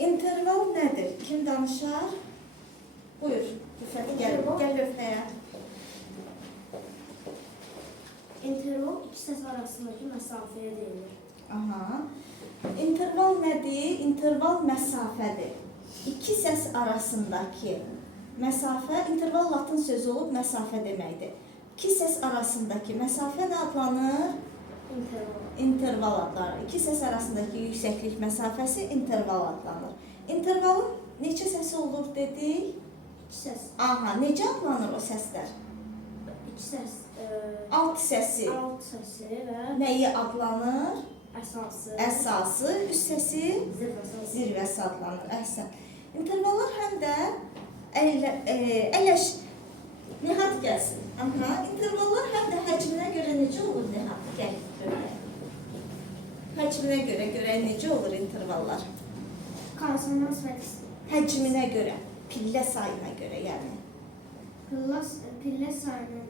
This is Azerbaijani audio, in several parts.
İnterval nədir? Kim danışar? Buyur. Rüfət, gəl lövhəyə. İnterval iki səs arasındakı məsafəyə deyilir. Aha. İnterval nədir? İnterval məsafədir. İki səs arasındakı məsafə, interval latın sözü olub məsafə deməkdir. İki səs arasındakı məsafə nə adlanır? İnterval. İnterval adlanır. İki səs arasındakı yüksəklik məsafəsi interval adlanır. İntervalın neçə səsi olur dedik? İki səs. Aha, necə adlanır o səslər? İki səs. Alt səsi. Alt səsi və Nəyi adlanır? əsası. Əsası, üst səsi Zirvəsi. zirvəsi adlanır. Əhsən. İntervallar həm də əyləş, Nihat gəlsin. Aha, intervallar həm də həcminə görə necə olur Nihat? Gəl, görək. Həcminə görə görək necə olur intervallar? Konsonans və Həcminə görə, pillə sayına görə yəni. pillə sayının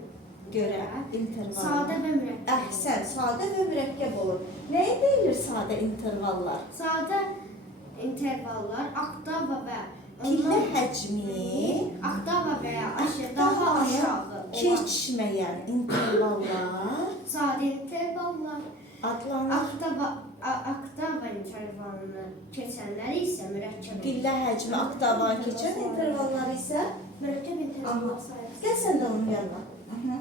Görə intervallar. sadə və mürəkkəb. Əhsən, sadə və mürəkkəb olur. Nəyə deyilir sadə intervallar? Sadə intervallar oktava və Pillə həcmi oktava və ya daha aşağı keçməyən intervallar sadə intervallar adlanır. oktava intervalını keçənlər isə mürəkkəb. Pillə həcmi oktavan keçən intervallar isə Mürəkkəb intervallar sayılır. gəl sən də onun yanına.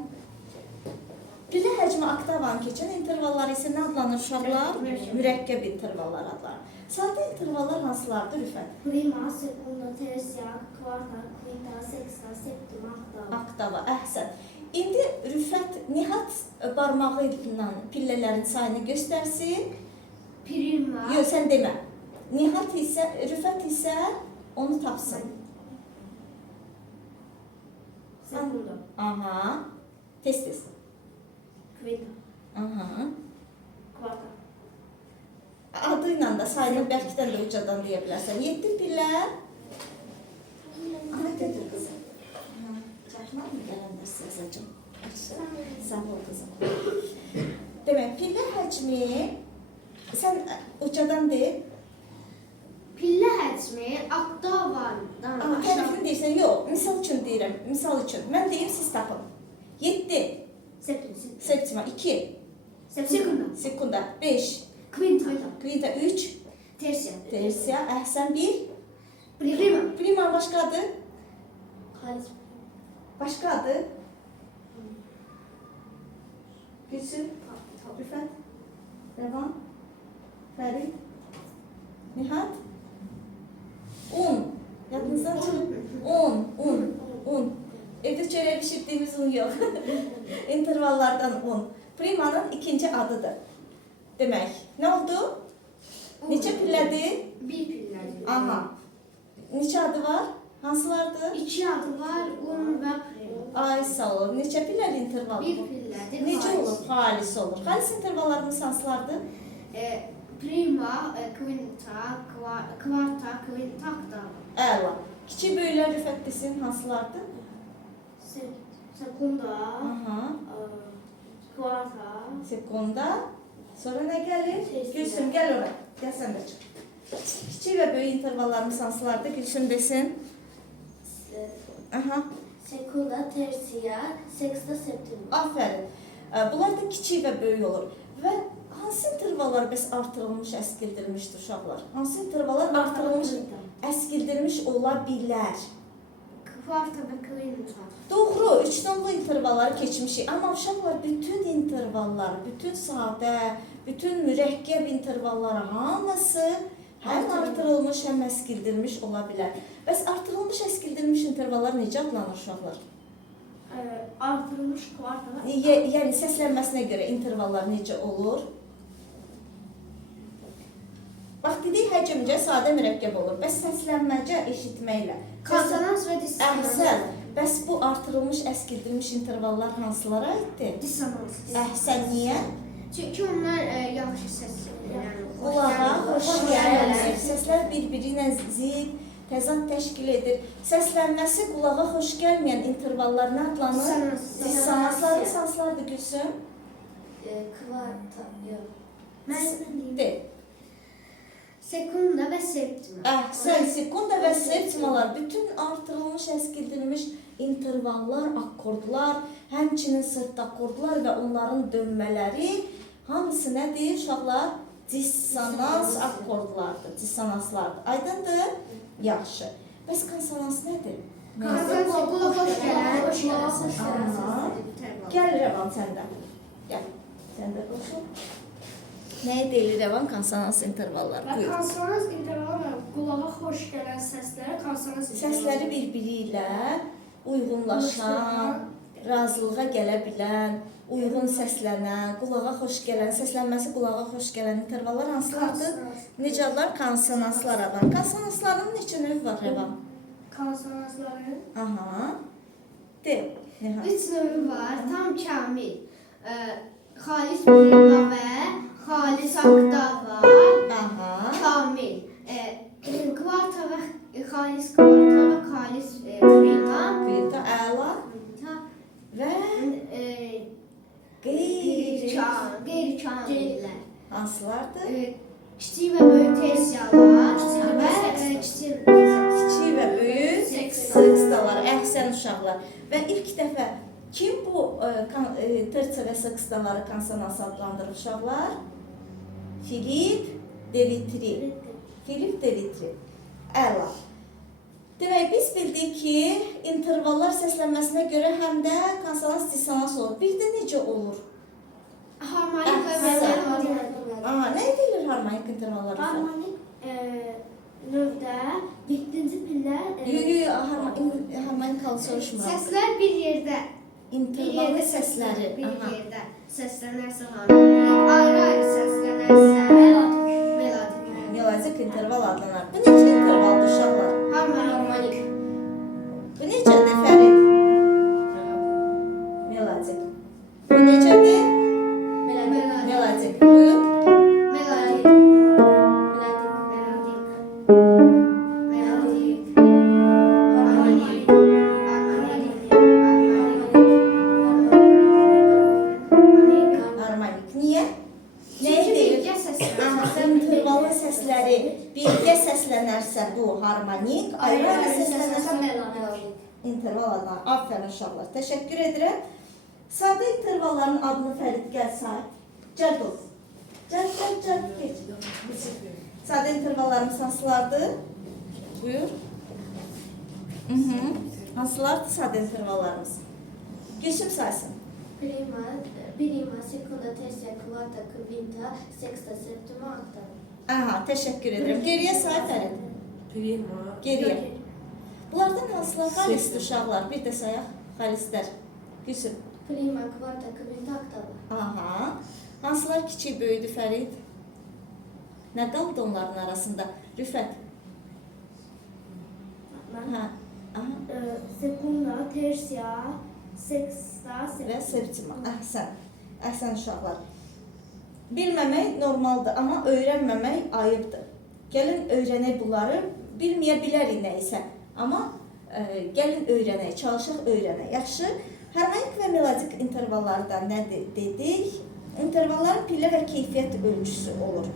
Pillə həcmi oktavan keçən intervallar isə nə adlanır uşaqlar? Mürəkkəb intervallar adlanır. Sadə intervallar hansılardır Rüfət? Prima, sekunda, tersia, kvarta, quinta, sexta, septima, oktava. Oktava, əhsən. İndi Rüfət, Nihat barmağı ilə pillələrin sayını göstərsin. Prima, Yox, sən demə. Nihat isə, Rüfət isə onu tapsın. sekunda, Aha. Tez-tez. quinta, Aha. kvarta. Adı ilə də sayını bəlkədən də ucadan deyə bilərsən. 7 pillə. Aha, götür qızım. Çəkmər mi gələndə sizəcəm? Sağ ol qızım. Demək, pillə həcmi, sən ucadan de. Pillə həcmi oktavandan aşağı. Tərifini deyirsən, yox, misal üçün deyirəm, misal üçün. Mən deyim, siz tapın. 7, septima, 2, Sekunda, sekunda, 5, quinta, quinta, 3, tersia, tersia, əhsən 1, prima, prima başqa adı, xalis, başqa adı, Gülsün, Rüfət, Rəvan, Fərid, Nihat, 10, yadınızdan çıxın, 10. Evdə çörək pişirdiyimiz un yox. İntervallardan 10. Primanın ikinci adıdır. Demək, nə oldu? Neçə pillədir? bir pillədir. Aha. Neçə adı var? Hansılardır? İki adı var, un və prima. Ay sağ ol. Neçə pilləli interval Bir bu? pillədir. Necə olur? Xalis olur. Xalis intervallarımız hansılardır? Prima, quinta, kvarta, quinta, oktava. Əla. Kiçik böyüklər Rüfət desin hansılardır? Sekunda, Aha. kvarta, Sekunda. Sonra nə gəlir? Tersiya. Gülsüm, gəl ora. Gəl sən də çıx. Kiçik və böyük intervallarımız hansılardır? Gülsüm desin. Aha. sekunda, tersia, sexta, septima. Afərin. Bunlar da kiçik və böyük olur. Və hansı intervallar bəs artırılmış, əskildirilmişdir uşaqlar? Hansı intervallar artırılmış, əskildirilmiş ola bilər? Kvarta və quinta. Doğru, 3 nolu intervalları keçmişik. Amma uşaqlar bütün intervallar, bütün sadə, bütün mürəkkəb intervalları hamısı həm artırılmış, həm əskildirilmiş ola bilər. Bəs artırılmış, əskildirilmiş intervallar necə adlanır uşaqlar? Artırılmış kvarta və Yəni səslənməsinə görə intervallar necə olur? Bax, dedik həcmcə sadə mürəkkəb olur. Bəs səslənməcə eşitməklə. konsonans və dissonans. Əhsən. Bəs bu artırılmış, əskildirilmiş intervallar hansılara aiddir? Dissonans. Əhsən, niyə? Çünki onlar yaxşı səs Qulağa xoş gəlir. Səslər bir-biri ilə zid, təzad təşkil edir. Səslənməsi qulağa xoş gəlməyən intervallar nə adlanır? Dissonans. Dissonanslar hansılardır Gülsüm? Kvarta, yox. Mən De. Sekunda və septima. Əhsən, sekunda və septimalar, bütün artırılmış, əskildirilmiş intervallar, akkordlar, həmçinin sırt akkordlar və onların dönmələri hamısı nədir uşaqlar? Dissonans akkordlardır, dissonanslardır. Aydındır? Yaxşı. Bəs konsonans nədir? Qulağa xoş gələn. Aha. Gəl Rəvan səndə. Gəl. Səndə qoşul. Nəyə deyilir Rəvan? Konsonans intervalları. Buyur. Konsonans intervalı qulağa xoş gələn səslər konsonans Səsləri bir-biri ilə uyğunlaşan, razılığa gələ bilən, uyğun səslənən, qulağa xoş gələn, səslənməsi qulağa xoş gələn intervallar hansılardır? Necə adlar? Konsonanslar adlar. Konsonansların neçə növü var Rəvan? Konsonansların Aha. De. Nihal. 3 növü var. Tam kamil. Xalis prima və xalis oktava. Aha. Kamil. Kvarta və xalis kvarta və xalis prima. Qıyıda əla və Qeyri-kamillər. hansılardır? Kiçik və böyük tersiyalar və kiçik Kiçik və böyük sekstalar, əhsən uşaqlar. Və ilk dəfə kim bu tersiya və sekstaları konsonans adlandırır uşaqlar? Filip de Vitry. Filip de Vitry. Əla. Demək, biz bildik ki, intervallar səslənməsinə görə həm də konsonans dissonans olur. Bir də necə olur? harmonik və Əhsən. melodiya. Aha, nə edilir harmonik intervallar? Harmonik növdə 7-ci pillə Harmonik halı soruşmuram. səslər bir yerdə İntervallı səsləri. bir Aha. yerdə səslənərsə harmonik, ayrı-ayrı səslənərsə melodik. Melodik interval adlanır. Bu necə intervaldır uşaqlar? Harmonik. Bu necədir Fərid? Melodik. Bu necədir? Melodik. Buyur. Melodik. Melodik. Harmonik. Harmonik. Niyə? Nəyə Çünki deyilir? birgə səslənər. Aha, intervallı səsləri birgə səslənərsə bu harmonik, ayrı-ayrı səslənərsə interval adlanır. Aferin uşaqlar. Təşəkkür edirəm. Sadə intervalların adını Fərid gəl say. Cəld ol. Cəld geç. Sadə intervallarımız hansılardır? Buyur. Hansılardır sadə intervallarımız? Gülsüm saysın. Prima, sekunda, tersiya, kvarta, kvinta, seksta, septima, oktava. Aha, təşəkkür edirəm. Geriyə say Fərid. Prima, Geriyə. Bunlardan hansılar xalisdir uşaqlar? Bir də sayaq xalislər. Gülsüm. Prima, kvarta, kvinta, oktava. Aha. Hansılar kiçik, böyüdü Fərid? Nə qaldı onların arasında? Rüfət. Hə. Aha. Sekunda, tersiya, seksta, Və septima. Əhsən. Əhsən uşaqlar. Bilməmək normaldır, amma öyrənməmək ayıbdır. Gəlin öyrənək bunları. Bilməyə bilərik nə isə. Amma gəlin öyrənək, çalışaq öyrənək. Yaxşı. Harmonik və melodik intervallardan nə dedik? Intervalların pillə və keyfiyyət ölçüsü olur.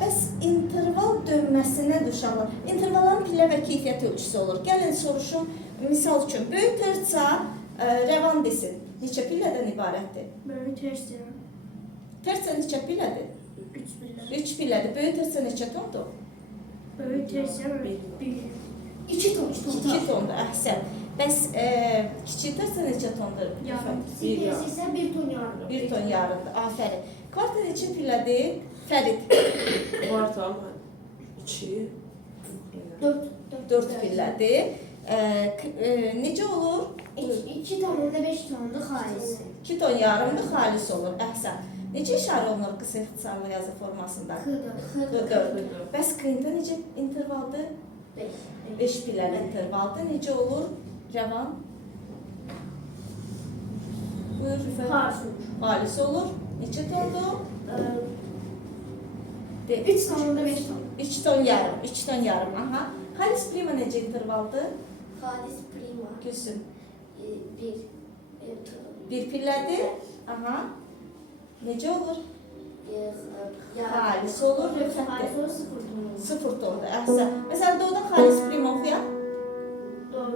Bəs interval dönməsi nədir uşaqlar? Intervalların pillə və keyfiyyət ölçüsü olur. Gəlin soruşum, misal üçün, böyük tersiya Rəvan desin. Neçə pillədən ibarətdir? böyük tersiya Tersiya neçə pillədir? 3 pillə. 3 pillədir. Böyük tersiya neçə tondur? Böyük tersiya 1. 2 ton. 2 tondur, əhsən. Bəs kiçik tersiya neçə tondur? Yarım. Tersiya isə 1 ton yarım. 1 ton yarımdır, afərin. Kvarta neçə pillədir? Fərid. Kvartal 2, 4 pillədir. Necə olur? 2 tonunda 5 tondur xalisi. 2 ton yarımdır, xalis olur, əhsən. Necə işarə olunur qısa ixtisarlı yazı formasında? Xıdır. Bəs qıyında necə intervaldır? 5 pilləli intervaldır. Necə olur? Rəvan? Buyur Rüfət. Xalis olur. Neçə tondur? 3 tonunda 5 ton. 3 ton yarım. 3 ton yarım. Aha. Xalis prima necə intervaldır? Xalis prima. Gülsüm. 1 Bir pillədir. Aha. Necə olur? Xalis olur. Rüfətdir. Xalis olur 0 ton olur. Sıfır tondur. Əhsən. Məsələn, dodan xalis prima oxuyaq. Do.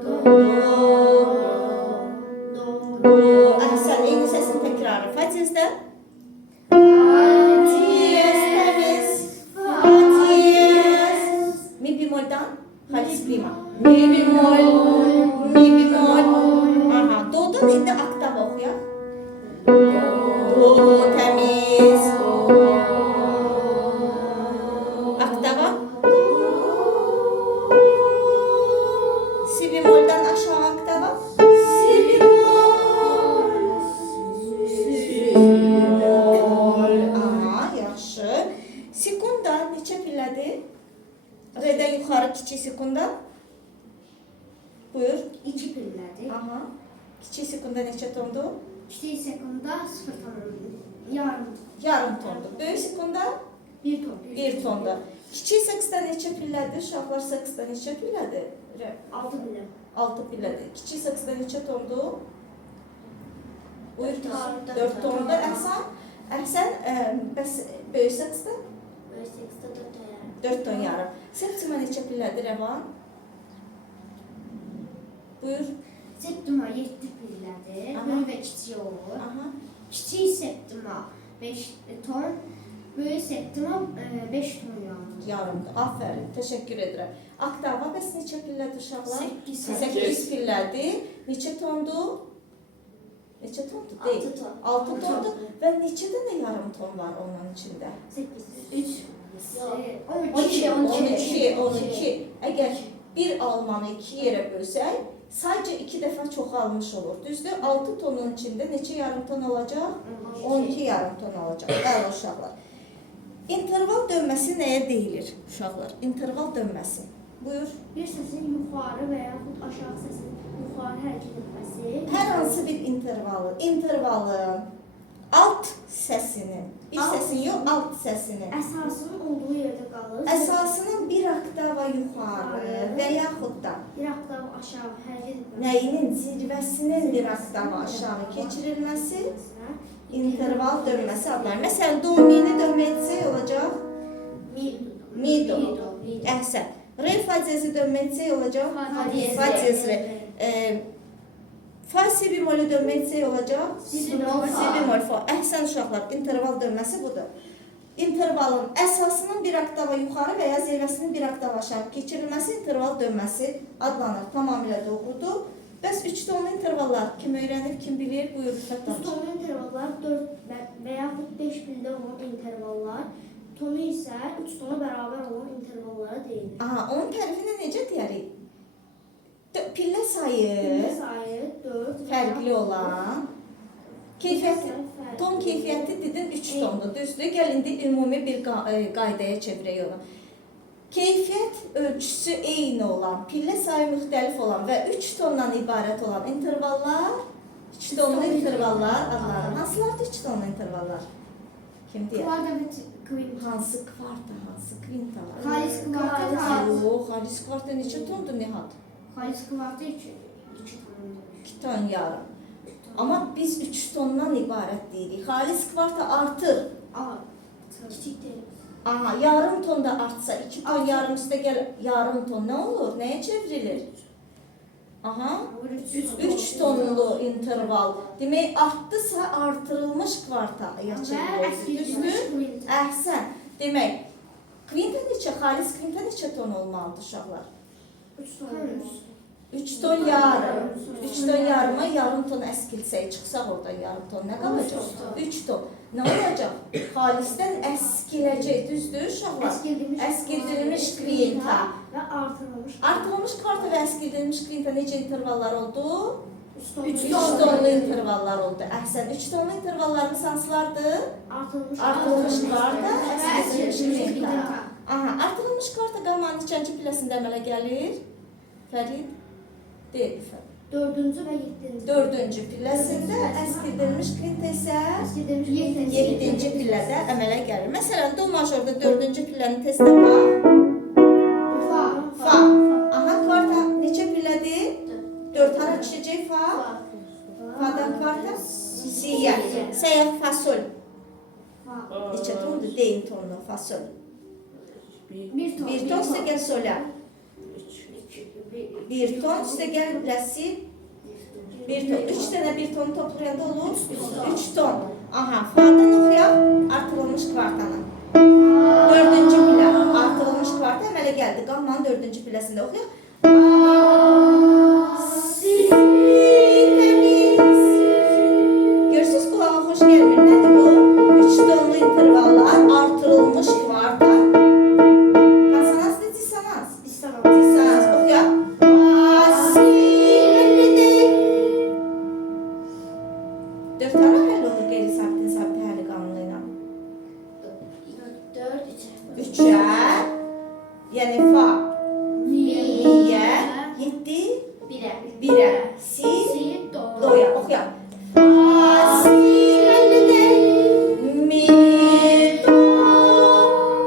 Əhsən, eyni səsin təkrarı. Fa tezdən. Tez, təmiz. Fa tez. Mi bemoldan xalis prima. Mi bemol. Mi bemol. Aha, dodan indi oktav oxuyaq. Do, təmiz. Oktava. Si bemoldan aşağı oktava. Si bemol. Si bemol. Aha, yaxşı. Sekunda neçə pillədir? Redən yuxarı kiçik sekunda. Buyur. 2 pillədir. Aha. Kiçik sekunda neçə tondur? Kiçik sekunda 0 ton. Yarım. Yarım tondur. Böyük sekunda 1 ton. 1 tondur. Kiçik saksda neçə pillədir? Uşaqlar saksda neçə pillədir? 6 pillə. 6 pillədir. Kiçik saksda neçə tondur? Buyur. Dörd 4 tondur. Əhsən, bəs böyük saksda? Böyük saksda 4 ton yarım. 4 ton yarım. Septima neçə pillədir Rəvan? Buyur. Septima 7 pillədir. Aha. Böyük və kiçik olur. Aha. Kiçik septima 5 ton. Böyük septima 5 ton yarım. Yarımdır. Aferin. Təşəkkür edirəm. Oktava bəs neçə pillədir uşaqlar? 8. 8 pillədir. Neçə tondur? Neçə tondur? Deyil. 6 ton. 6 tondur. Və neçə dənə yarım ton var onun içində? 8. 3. 12. Əgər bir almanı 2 yerə bölsək, sadəcə 2 dəfə çoxalmış olur. Düzdür? 6 tonun içində neçə yarım ton olacaq? 12 yarım ton olacaq. Bəli uşaqlar. İnterval dönməsi nəyə deyilir uşaqlar? İnterval dönməsi. Buyur. Bir səsin yuxarı və yaxud aşağı səsin yuxarı hərəkət etməsi. Hər hansı bir intervalın alt səsinin, bir səsin yox, alt səsinin Əsasının olduğu yerdə qalır. əsasının bir oktava yuxarı və yaxud da Bir oktav aşağı hərəkət etməsi. nəyinin zirvəsinin bir oktava aşağı keçirilməsi interval dönməsi adlanır. Məsələn, do mi-ni dönmə etsək olacaq mi do. Əhsən. Re fa diezi dönmə etsək olacaq Fa diyez. fa diez re. Fa si bemolü dönmə etsək olacaq Si bemol fa. si bemol fa. Əhsən uşaqlar, interval dönməsi budur. İntervalın əsasının bir oktava yuxarı və ya zirvəsinin bir oktava aşağı keçirilməsi interval dönməsi adlanır. Tamamilə doğrudur. Bəs 3 tonlu intervallar kim öyrənir, kim bilir? Buyur, Rüfət Üç danış. tonlu intervallar 4 və yaxud 5 pildə olan intervallar. Tonu isə 3 tona bərabər olan intervallara deyilir. Aha, onun tərifini necə deyərik? Pillə sayı Pillə sayı 4 fərqli olan keyfiyyəti, ton keyfiyyəti dedin 3 tondur, düzdür? Gəl indi ümumi bir qaydaya çevirək onu. Keyfiyyət ölçüsü eyni olan, pillə sayı müxtəlif olan və 3 tondan ibarət olan intervallar 3 tonlu intervallar adlanır. Hansılardır 3 tonlu intervallar? Kim deyər? Kvarta və kvint. Hansı kvarta, hansı kvintalar? Xalis kvarta. Yox, xalis kvarta neçə tondur Nihat? Xalis kvarta 2 ton. 2 ton yarım. Amma biz 3 tondan ibarət deyirik. Xalis kvarta artır. Kiçik deyil. Aha, yarım ton da artsa, 2 ton yarım üstə gəl, yarım ton nə olur? Nəyə çevrilir? Aha, 3 tonlu interval. Demək, artdısa artırılmış kvartaya çevrilir. Düzdür? Əhsən. Demək, kvinta neçə, xalis kvinta neçə ton olmalıdır uşaqlar? 3 ton. 3 ton yarım. 3 ton yarıma yarım ton əskilsək, çıxsaq oradan yarım ton nə qalacaq? 3 ton. Nə olacaq? Xalisdən əskiləcək, düzdür uşaqlar? Əskildilmiş kvinta. Və artırılmış. Artırılmış kvarta və əskildilmiş kvinta necə intervallar oldu? 3 ton. 3 tonlu intervallar oldu. Əhsən, 3 tonlu intervallarımız hansılardır? Artırılmış kvarta, əskildilmiş kvinta. Aha, artırılmış kvarta qamanın neçənci pilləsində əmələ gəlir? Fərid? Deyil, Fərid. 4-cü və 7-ci. 4-cü pilləsində, əskildilmiş kvinta isə Əskildilmiş 7-ci pillədə əmələ gəlir. Məsələn, do majorda 4-cü pilləni test tapaq. Fa. Aha, kvarta neçə pillədir? 4 hara düşəcək fa? Fa'dan kvarta? Siyə. Səyək fasol. Neçə tondur? Deyin tonlu fasol. Bir ton. Bir ton üstə gəl solə. 3. Bir ton üstə gəl ləsi. Bir ton. 3 dənə bir ton toplayanda olur. 3 ton. Aha, fadan oxuyaq. Artırılmış kvartanı. 4-cü pillə. Artırılmış kvarta əmələ gəldi. Qalmanın 4-cü pilləsində oxuyaq. Görürsünüz, qulağa xoş gəlmir. Nədir bu? 3 tonlu intervallar, artırılmış kvarta. Konsonans da dissonans. Dissonans. Oxuyaq. Dörd ara həll olur qeyri-sabit sabit həlli qanunu ilə. 3-ə, yəni fa, miyə, 7, 1-ə, si, doya. Oxuyaq. Fa, si, mi, do.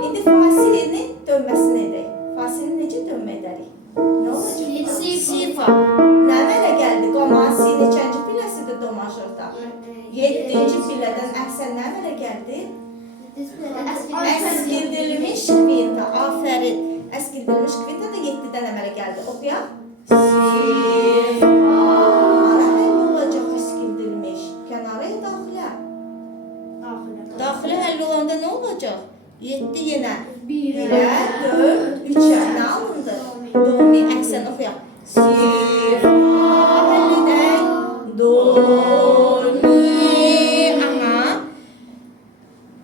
İndi fasilini dönməsini edək. Fasilini necə dönmə edərik? Nə olacaq? Si, fa. Nə əmələ gəldi? Qoman, si neçənci pilləsidir do majorda? 7-ci pillədən əksən nə əmələ gəldi? Əskildilmiş kvinta. Afərin. Əskildilmiş kvinta da 7-dən əmələ gəldi. Oxuyaq. Si, fa. Ara həll olacaq əskildilmiş. Kənara ya daxilə? Daxilə həll olanda nə olacaq? 7 yenə. 1-ə, 4, 3-ə. Nə alındı? Do, mi, əksən oxuyaq. Si, fa, həll edək. Do, mi. Aha.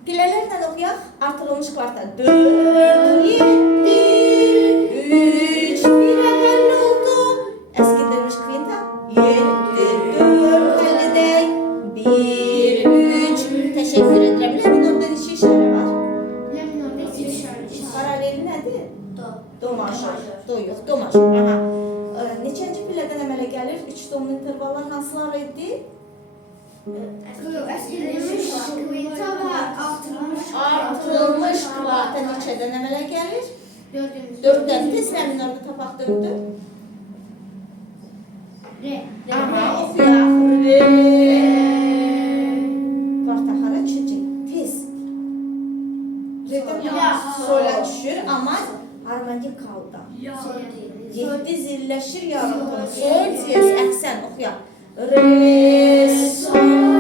Pillələrlə oxuyaq. Artırılmış kvarta. 4, 7, 3, 1-ə həll oldu. Əskildilmiş kvinta. 7, 4, həll edək. 1, 3. Təşəkkür edirəm. Ləmin orada neçə işarə var? Paraleli nədir? Do major. Do yox, do major. Aha. Neçənci pillədən əmələ gəlir? 3 tonlu intervallar hansılar idi? Artırılmış kvarta neçədən əmələ gəlir? 4-dən. Tez Ləmin orada tapaq 4-dür. Aha, oxuyaq. Re. Kvarta hara düşəcək? Tez. Redən sola düşür, amma harmonik halda. 7 zilləşir yarımdan. Sol, tez, əksən, oxuyaq. Re, sol,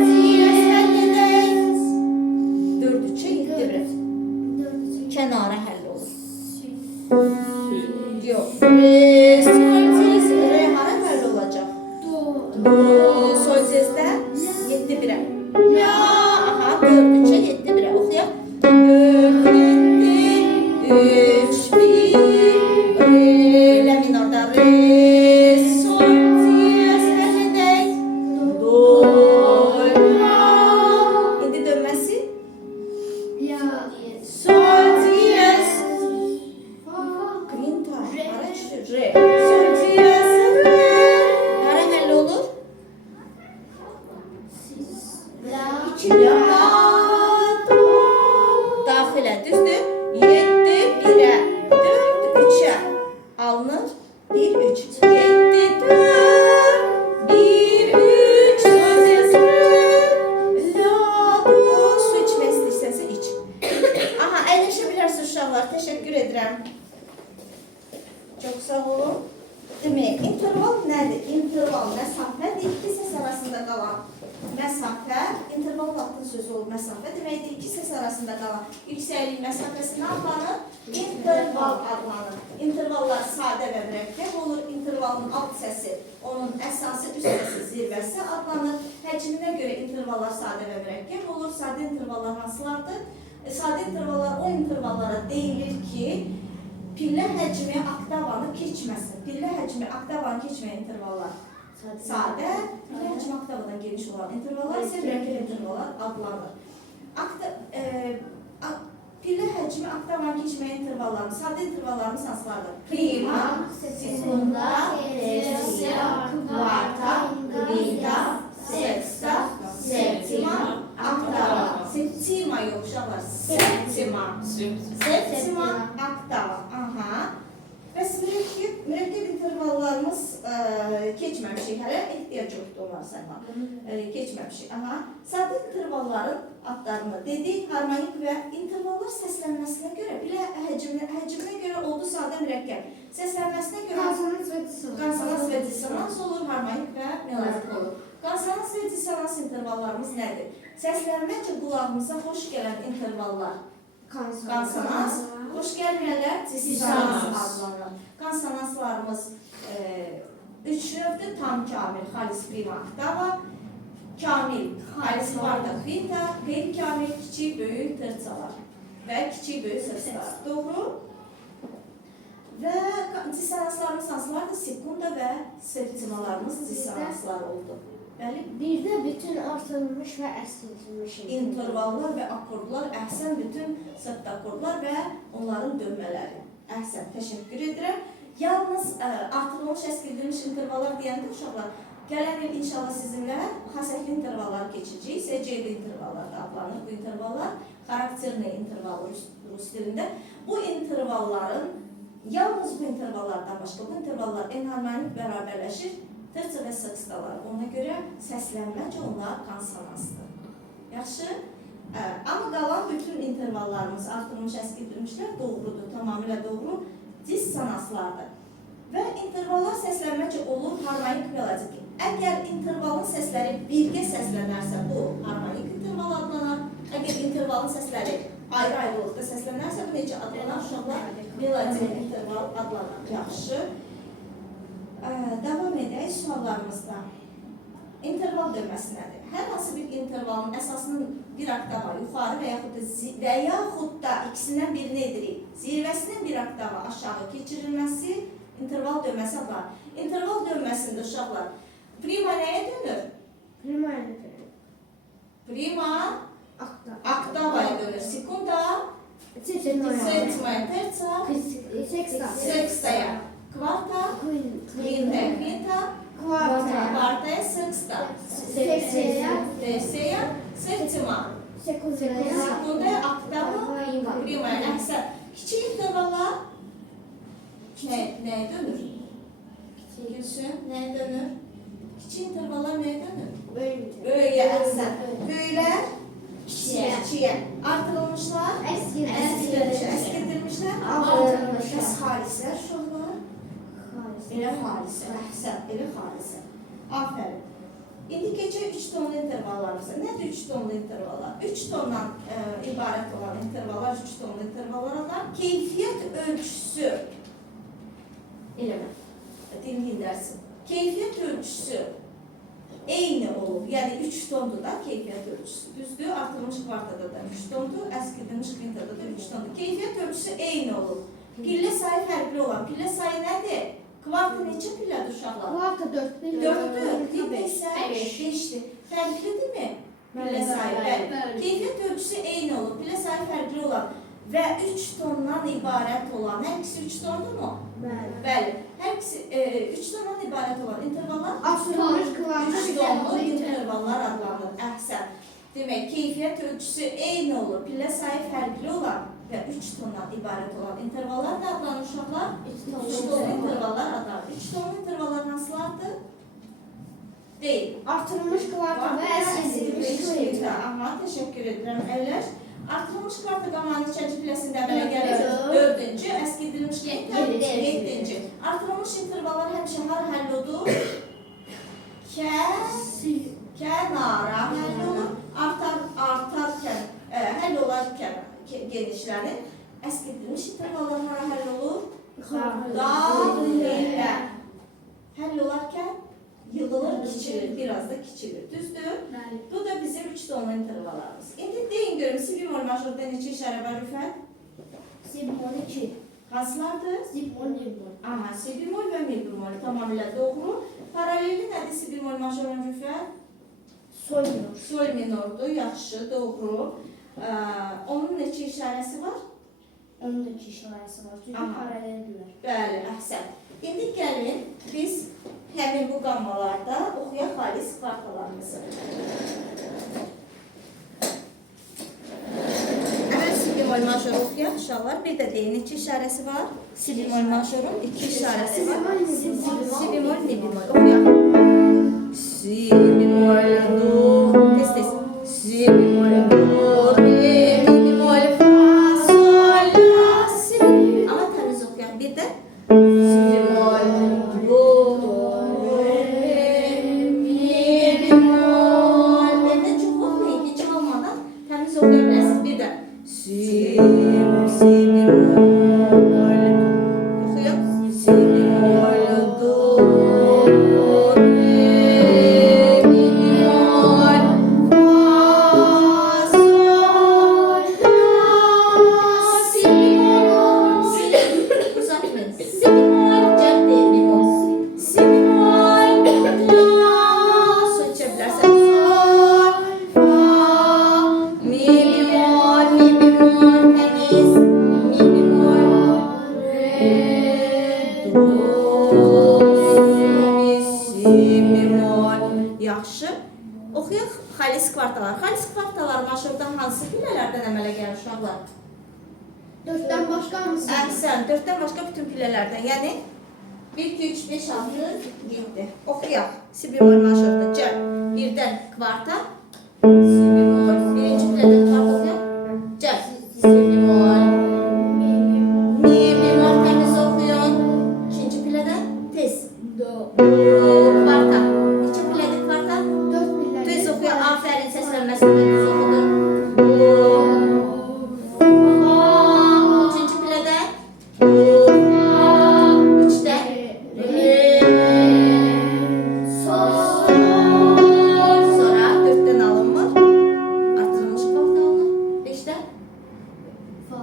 tez, həll edək. 4-3-ə 7-1. Kənara həll olur. Yox. Re, sol, tez, re hara həll olacaq? Do, sol, tezdə 7-1-ə. Ya, aha, 4-3-ə 7-1-ə. Oxuyaq. 4, 7, 3, 1, re, ləmin orada. Re, sol, tez, həll edək. Do, la. İndi dönməsi. Sol, tez. Kvinta. Hara düşür? Re. Sol, tez, re. Hara həll olur? La, do. Daxilə, düzdür? 7, 1-ə, 4, 3-ə. Alınır. 1, 3. 7, 4, 1, 3. Sol, tez, re. La, do. Su içmək istəyirsənsə iç. Aha, əyləşə bilərsiniz uşaqlar. Təşəkkür edirəm. Çox sağ olun. Demək, interval nədir? Interval məsafədir. İki səs arasında qalan məsafə. Interval vaxtın sözü olur məsafə. Deməkdir, iki səs arasında qalan yüksəklik məsafəsi nə adlanır? İnterval adlanır. İntervallar sadə və mürəkkəb olur. İntervalın alt səsi, onun əsası, üst səsi, zirvəsi adlanır. Həcminə görə intervallar sadə və mürəkkəb olur. Sadə intervallar hansılardır? Sadə intervallar o intervallara deyilir ki, pillə həcmi oktavanı keçməsin. Pillə həcmi oktavanı keçməyən intervallar sadə, pillə həcmi oktavadan geniş olan intervallar isə mürəkkəb intervallar adlanır. Pillə həcmi oktavanı keçməyən intervallarımız, sadə intervallarımız hansılardır? Prima, sekunda, tersia, kvarta, kvinta, sexta, septima, oktava. Septima yox uşaqlar, septima. Septima, oktava. Aha. Bəs mürəkkəb intervallarımız keçməmişik hələ. ya çoxdur onlar sayma. Keçməmişik. Aha. Sadə intervalların adlarını dedik. Harmonik və intervallar səslənməsinə görə, bilə həcminə görə oldu sadə mürəkkəb. Səslənməsinə görə konsonans və dissonans olur, harmonik və melodik olur. Konsonans və dissonans intervallarımız nədir? Səslənməcə qulağımıza xoş gələn intervallar konsonans, xoş gəlməyənlər dissonans adlanır. Konsonanslarımız 3 növdür, tam kamil, xalis prima oktava, kamil, xalis quarta quinta, qeyri-kamil, kiçik, böyük tersalar və kiçik, böyük sextalar. Doğru? Və dissonanslarımız hansılardır? Sekunda və septimalarımız dissonanslar oldu. Bəli? Bir də bütün artırılmış və əslintilmiş İntervallar və akordlar, əhsən bütün səbt akordlar və onların dönmələri. Əhsən, təşəkkür edirəm. Yalnız artırılmış, əskildilmiş intervallar deyəndə uşaqlar, gələn il inşallah sizinlə xasəkli intervallar keçəcəyik. SCD intervallar da adlanır. Bu intervallar xarakterli interval rus dilində. Bu intervalların, yalnız bu intervallardan başqa, bu intervallar enharmonik bərabərləşir. Terça və sekstalar. Ona görə səslənməcə onlar konsonansdır. Yaxşı? Amma qalan bütün intervallarımız, artırılmış, əskildilmişlər doğrudur, tamamilə doğru dissonanslardır. Və intervallar səslənməcə olur harmonik melodik. Əgər intervalın səsləri birgə səslənərsə, bu harmonik interval adlanar. Əgər intervalın səsləri ayrı-ayrılıqda səslənərsə, bu necə adlanar? Uşaqlar melodik interval adlanar. Yaxşı. Davam edək suallarımızda. İnterval dönməsi nədir? Hər hansı bir intervalın əsasının bir oktava yuxarı və yaxud da ikisindən birini edirik. Zirvəsinin bir oktava aşağı keçirilməsi interval dönməsi adlanır. İnterval dönməsində uşaqlar prima nəyə dönür? Prima oktavaya dönür. Sekunda setmaya, terça sextaya, kvarta quinta, quartaya, sexta, terceira, sétima, segunda, oktava, primaya. Əhsən. Kiçik intervallar nəyə dönür? Gülsün, nəyə dönür? Kiçik intervallar nəyə dönür? Böyüyə, əhsən. Böyüklər kiçiyə. Artırılmışlar, əskildilmişlər, bəs xalislər uşaqlar? Elə xalisə, əhsən, elə xalisə. Afərin. İndi keçək 3 tonlu intervallarımıza. Nədir 3 tonlu intervallar? 3 tondan ibarət olan intervallar, 3 tonlu intervallar adlar. Keyfiyyət ölçüsü, eləmə, dinləyirlərsin. Keyfiyyət ölçüsü eyni olur. Yəni 3 tondur da keyfiyyət ölçüsü. Düzdür, artırılmış kvartada da 3 tondur, əskildilmiş kvintada da 3 tondur. Keyfiyyət ölçüsü eyni olur. Pillə sayı fərqli olan. Pillə sayı nədir? Kvarta neçə pillədir uşaqlar? Kvarta 4-dür. 4-dür, pillə isə 5-dir. Fərqlidirmi? Pillə sayı, bəli. Keyfiyyət ölçüsü eyni olur. Pillə sayı fərqli olan və 3 tondan ibarət olan, hər ikisi 3 tondur mu? Bəli. Hər ikisi 3 tondan ibarət olan intervallar Artırılmış kvarta 3 tonlu intervallar adlanır. Əhsən. Demək, keyfiyyət ölçüsü eyni olur. Pillə sayı fərqli olan və 3 tondan ibarət olan intervallar da adlanır uşaqlar? 3 tonlu intervallar adlanır. 3 tonlu intervallar hansılardır? Deyil. Artırılmış kvarta və əskildilmiş kvinta. Amma təşəkkür edirəm. Əyləş. Artırılmış kvarta qamanın neçənci pilləsində əmələ gəlir? 4-cü, əskildilmiş kvinta 7-ci. Artırılmış intervallar həmişə har həll olur? Kənara həll olur. Artarkən, həll olarkən genişlənir. Əskildilmiş intervallar hara həll olur? Daxilə. Həll olarkən yığılır, kiçilir, biraz da kiçilir. Düzdür? Bu da bizim 3 tonlu intervallarımız. İndi deyin görüm, si bemol majorda neçə işarə var Rüfət? Si bemol 2. Hansılardır? Si bemol, mi bemol. Aha, si bemol və mi bemol tamamilə doğru. Paralelli nədir si bemol majorun Rüfət? Sol minor. Sol minordur, yaxşı, doğru. Onun neçə işarəsi var? Onun da 2 işarəsi var. Çünki paraleldirlər. Bəli, əhsən. İndi gəlin, biz həmin bu qammalarda oxuyaq xalis kvartalarımızı. Əvvəl si bemol major oxuyaq uşaqlar. Bir də deyin, neçə işarəsi var? Si bemol majorun 2 işarəsi var. Si bemol, mi bemol. Oxuyaq. Si bemol do. Tez tez. Si bemol do re mi bemol fa sol la si. Ama temiz okuyalım. Bir de si bemol do re mi bemol. Evde çok okuyun. Hiç olmadan temiz okuyabilirsiniz. Bir de si bemol. Okuyor. Si bemol do re mi bemol fa sol la si bemol. Si uzatmayın. Si bemol cel değil bemol. Si bemol la sol çevirersen sol fa mi bemol temiz mi bemol re do si bemol. Yaxşı. Oxuyaq xalis kvartalar. Xalis kvartalar maşhurda hansı pillələrdən əmələ gəlir uşaqlar? 4'ten başka mısın? Əhsən, 4-dən başqa bütün pillələrdən. Yəni 1, 2, 3, 5, 6, 7. Oxuyaq. Si bemol maşhurda gəl. 1-dən kvarta. Si bemol. Birinci pillədən kvarta oxuyaq. Gəl. Si bemol. Mi bemol təmiz oxuyun. İkinci pillədən tez. Do. Kvarta. İkinci pillədən kvarta. 4 birler. Tez oxuyaq. Afərin səslənməsində düz oxudun. Üçüncü pillədən. Üçdə. Sol. Sonra 4-dən alınmır. Artırılmış kvarta alınır. 5-də. Fa.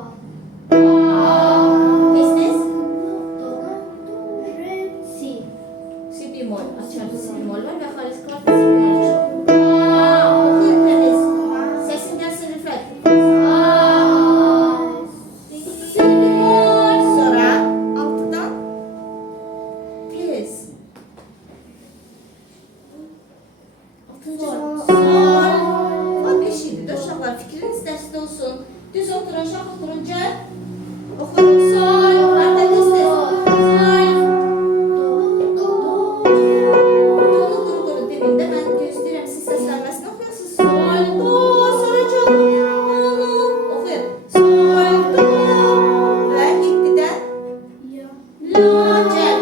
Tez tez. Do. Re. Si. Si bemol. Açarlı si bemol var və xalis kvarta si bemol. Oxuyun təmiz. Səsin gəlsin rüfət. Si bemol. Sonra 6-dan. Tez. 6-cı sol. Fa 5 idi. Də uşaqlar fikriniz dəstə olsun. Düz oturun, uşaq oturun. Gəl. Oxuyun. Sol. Kvarta tez tez. Sol. Dolu quru dibində mən gözləyirəm siz səslənməsini oxuyursınuz. Sol, do, sonra çal. Oxuyun. Sol, do və 7-dən Ya. la gəl.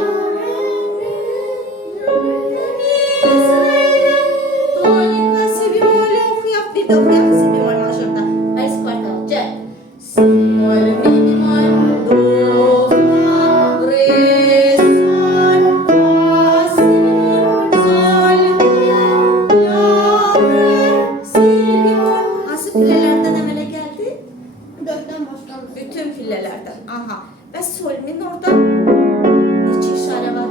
Tonika si bemol oxuyaq. Bir də oxuyaq si bemol majorda. Xalis kvartal. Gəl. Si bemol, mi bemol, do, fa, re, sol, fa, si bemol, sol, la, re, si bemol. Hansı pillələrdən əmələ gəldi? 4'ten başka mısın? Bütün pillələrdən. Aha. Və sol minorda neçə işarə var?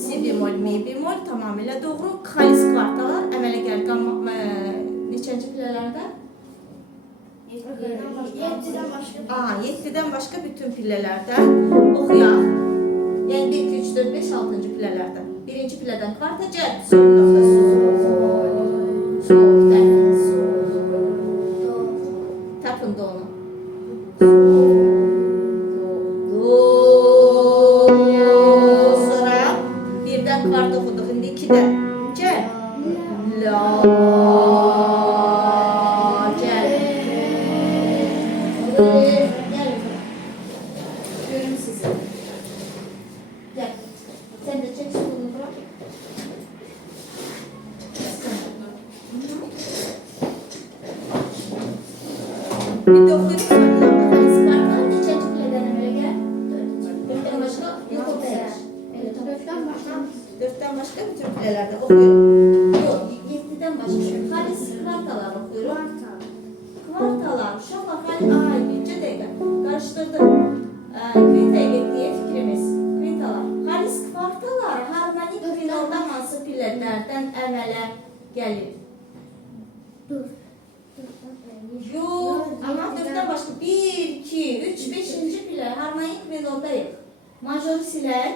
Si bemol, mi bemol tamamilə doğru. Xalis kvartalar əmələ gəlir. Neçənci pillələrdə? 7'den başka. Aha, 7-dən başqa bütün pillələrdən oxuyaq. Yəni 1, 2, 3, 4, 5, 6-cı pillələrdən. Birinci pillədən kvarta gəl. Sol, nöqtə, sol. Sol, təpin, sol. Təpin də onu. Do. Sonra birdən kvarta oxuduq. İndi 2-dən. Gəl. La. Gəl. Gel. Görüm sizi. Gel. Sen de çek solunu bırak. Bir de okuyup sonunda Halis Kartal neçənci pillədən əmələ gəl? 4-dən başqa yox oxuyaq. Evet, 4'ten başka mısın? 4-dən başqa bütün pillələrdə oxuyuruq. Yox, 7-dən başqa. Halis Kartalar oxuyuruq. Kvartalar, uşaqlar, ay, bircə dəqiqə, qarışdırdım. Kvintaya getdiyi fikrimiz, kvintalar. Xalis kvartalar harmonik minorda hansı pillələrdən əmələ gəlir? Dur. Yox, amma 4-dən başqa 1, 2, 3, 5-ci pillə harmonik minordayıq. Majoru silək,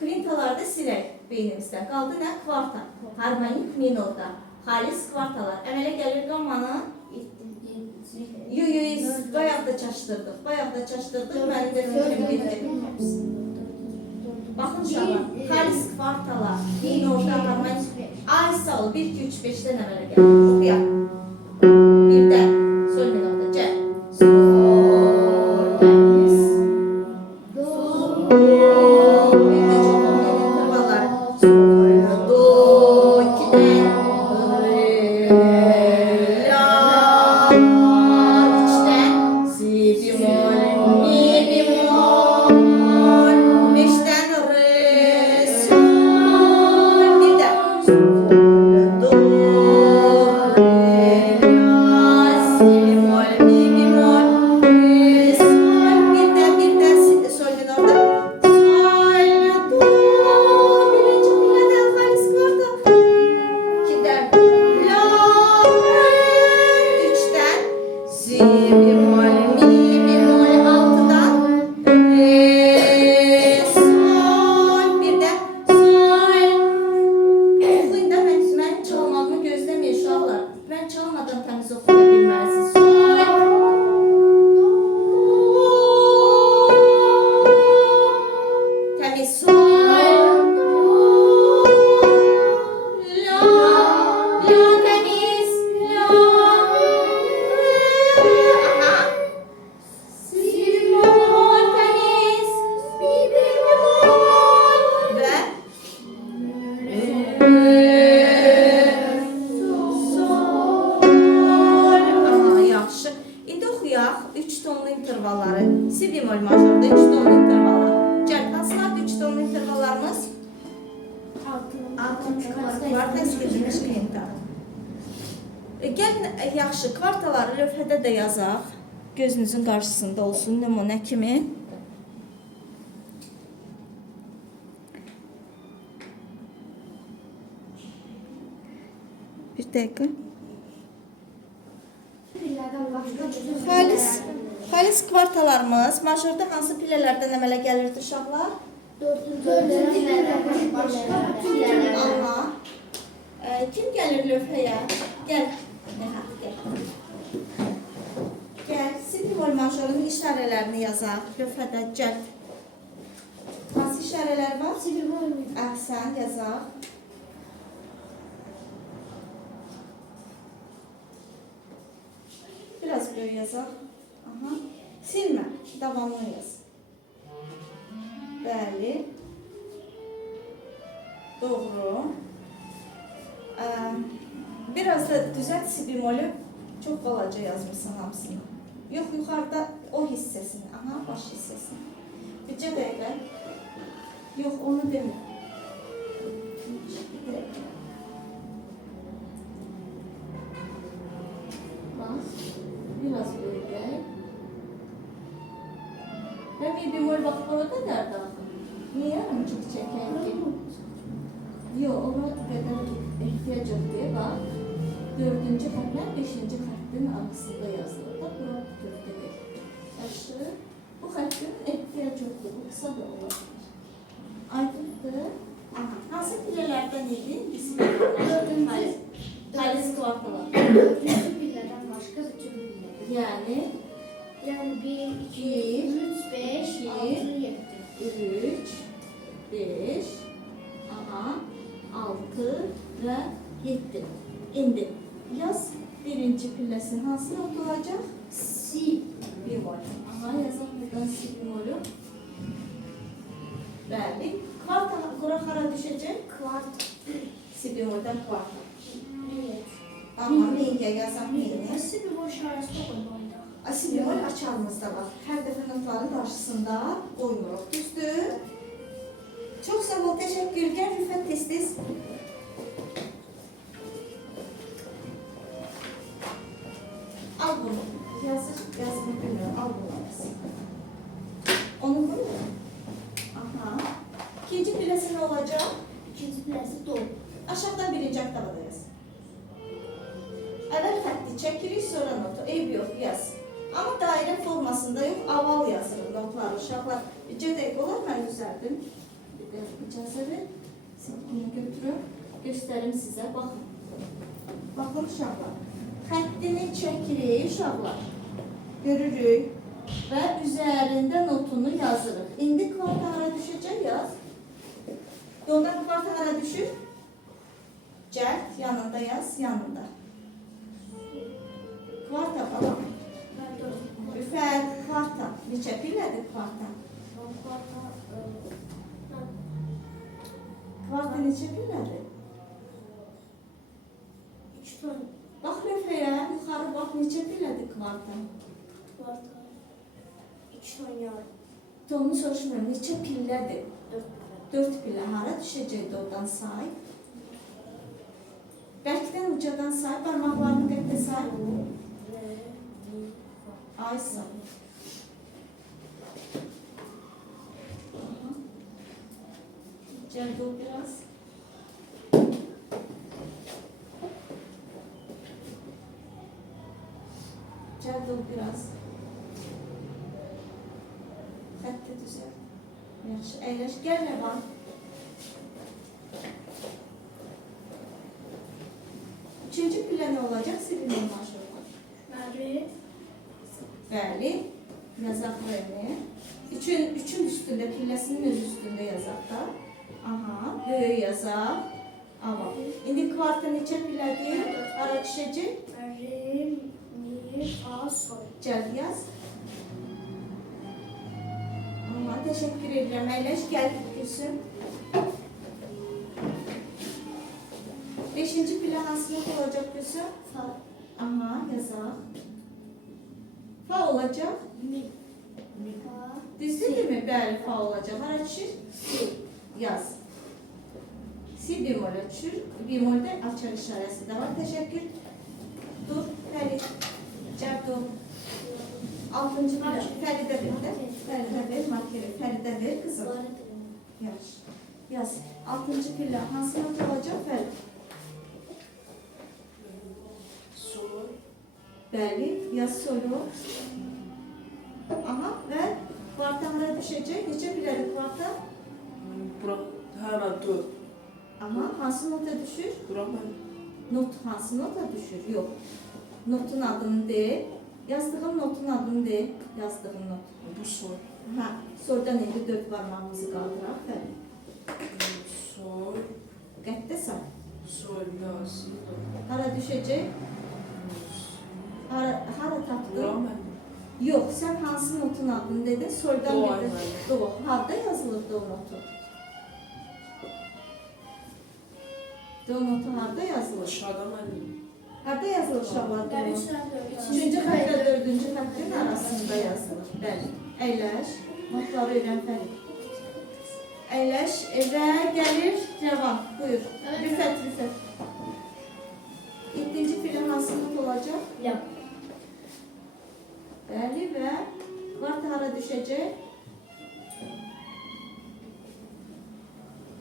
kvintalarda silək beynimizdə. Qaldı nə? Kvarta, harmonik minorda. Xalis kvartalar əmələ gəlir qamanı. Yox, bayaq da çaşdırdıq. Mənim də fikrim getdi. Baxın uşaqlar, xalis kvartala, bir ortalar, mən... Ay sağ ol, 1, 2, 3, 5-dən əmələ gəl. Oxuyaq. Birdən, sol minorda, gəl. Sol, dəniz. Birdən çox olmayan intervallar. Sol, do, 2-dən. La, 3-dən. Si bemol, mi bemol. 5-dən re, sol. Birdən. Do, re, la, si bemol, mi bemol. Re, sol. Birdən sol minorda. Sol, do. Birinci pillədən xalis kvarta. 2-dən la, re. 3-dən si bemol, mi bemol. 6-dan re, sol. Birdən sol. Oxuyun da mən çalmağımı gözləməyin uşaqlar. Mən çalmadan təmiz oxuya bilməlisiniz. Sol. Təmiz sol. La. La təmiz. La. Aha. Si bemol təmiz. Mi bemol. Və sol. Aha, yaxşı. İndi oxuyaq 3 tonlu intervalları. Si bemol majorda 3 tonlu intervallar. Gəl, hansılardır 3 tonlu intervallarımız? Kvarta edilmiş kvintə. Gəlin, yaxşı, kvartaları lövhədə də yazaq. Gözünüzün qarşısında olsun, nümunə kimi. Bir dəqiqə. Xalis kvartalarımız majorda hansı pillələrdən əmələ gəlirdi uşaqlar? Aha. Kim gəlir lövhəyə? Gəl. Nəhat, gəl. Gəl, si bemol majorun işarələrini yazaq. Lövhədə gəl. Hansı işarələr var? Əhsən, yazaq. Biraz böyük yazaq. Aha. Silmə, davamlı yaz. Bəli. Doğru. Biraz da düzelt si bemolü. Çox balaca yazmışsın hamısını. Yox, yuxarıda o hissəsini. Aha, baş hissəsini. Bircə dəqiqə. Yox, onu demir. Bir dəqiqə. Bas. Biraz böyle. Ve mi bemol bakmalı kadar da. Niye onu çok çeker ki? Yok, ona kadar ihtiyaç yok diye bak. 4. katla 5. katlın arasında yazılır da bura köftedir. Yaşı, bu katlın ihtiyaç yoktur. Bu kısa da olabilir. Aydındır. Aha, hansı pilelerden idi? Halis kvartalar. Yani 1, 2, 3, 5, 6, 7. 3, 5, aha, 6 ve 7. İndi. Yaz birinci pillesi hansı not olacak? Si bemol. Aha, yazalım buradan si bemolü. Bəli. Kvarta quraqara düşəcək. Kvart. Si bemoldan kvarta. Evet. Ama mi'ye yazan mi'ni. Si bemol işarəsi qoymalıyıq. Si bemol açarımızda var. Hər dəfə notların qarşısında qoymuruq. Düzdür? Çox sağ ol, təşəkkür edirəm. Rüfət tez-tez. Al bunu. Yazını bilmiyorum. Al bunu. Onu koy. Aha. İkinci pilesi ne olacak? İkinci piləsi dolu. Aşağıdan birinci aktabada yaz. Əvvəl xətti çəkirik, sonra notu. Eyb yox, yaz. Amma dairə formasında yox, aval yazırıq notları. Uşaqlar, bircə dəqiqə olar, mən düzəldim. Bir də icazə ver. Bunu götürüm, göstərim sizə. Baxın. Baxın uşaqlar. Xəttini çəkirik uşaqlar. Görürük və üzərində notunu yazırıq. İndi kvartara düşəcək yaz. Doğudan kvarta hara düşür? Cəld, yanında yaz, yanında. Kvarta balam. Ben 4. Rüfət, kvarta. Neçə pillədir kvarta? Kvarta. Kvarta neçə pillədir? 3 ton Bax lövhəyə, yuxarı bax, neçə pillədir kvarta? kvarta. 3 ton yarım. Tonunu soruşmuyorum, neçə pillədir? 4 4 pillə. Hara düşəcək doğudan say? Bərkdən ucadan say, parmaqlarını qəttə say. Ay say. Cəld ol biraz. Cəld ol biraz. Xətti düzəlt. Yaxşı, əyləş. Gəl Rəvan. Üçüncü pillə nə olacaq? Silinir marşrutu. Məri. Bəli. Yazaq rəni. Üçün üstündə, pilləsinin öz üstündə yazaq da. Aha, böyük yazaq. Amma. İndi kvarta neçə pillədir? Ara düşəcək. Məri. Mi. Fa. Sol. Cəld yaz. Aha, təşəkkür edirəm. Əyləş, gəl Gülsüm. Beşinci pillə hansı not olacaq Gülsüm? Fa. Aha, yazaq. Fa olacaq. Mi. Fa. Düzdürmü? Bəli, fa olacaq. Hara düşür? Si. Yaz. Si bemol düşür. Bemoldə açar işarəsi də var. Təşəkkür. Dur, Fərid. Cəld ol. Altıncı pillə. Fəridə ver də. Fəridə ver, markeri. Fəridə ver, qızım. Yaxşı. Yaz. Altıncı pillə hansı not olacaq? Fərid. Sol. Bəli, yaz solu. Aha, və kvarta hara düşəcək? Neçə pillədir kvarta? Bura hemen dur. Aha, hansı nota düşür? Bura ben. Not hansı nota düşür? Yox. Notun adını de. Yazdığım notun adını de. Yazdığım not. Bu sol. Ha, soldan indi 4 barmağımızı qaldıraq. Bəli. Sol. Qəttə say. Sol yazdı. Hara düşəcək? Hara tapdın? Bura ben. Yox, sən hansı notun adını dedin? Soldan Do bir də. aynen. Do. Harda yazılır do notu? Do notu harda yazılır? Aşağıda ben. Harda yazılır uşaqlar do Ben notu? 3 tane 4. Üçüncü xəttlə dördüncü xəttin arasında yazılır. Bəli. Əyləş. Notları öyrən Fərid. Əyləş və gəlir Rəvan. Buyur. Evet. Rüfət. 7-ci filin hansı not olacaq? Ya. Bəli və kvarta hara düşəcək?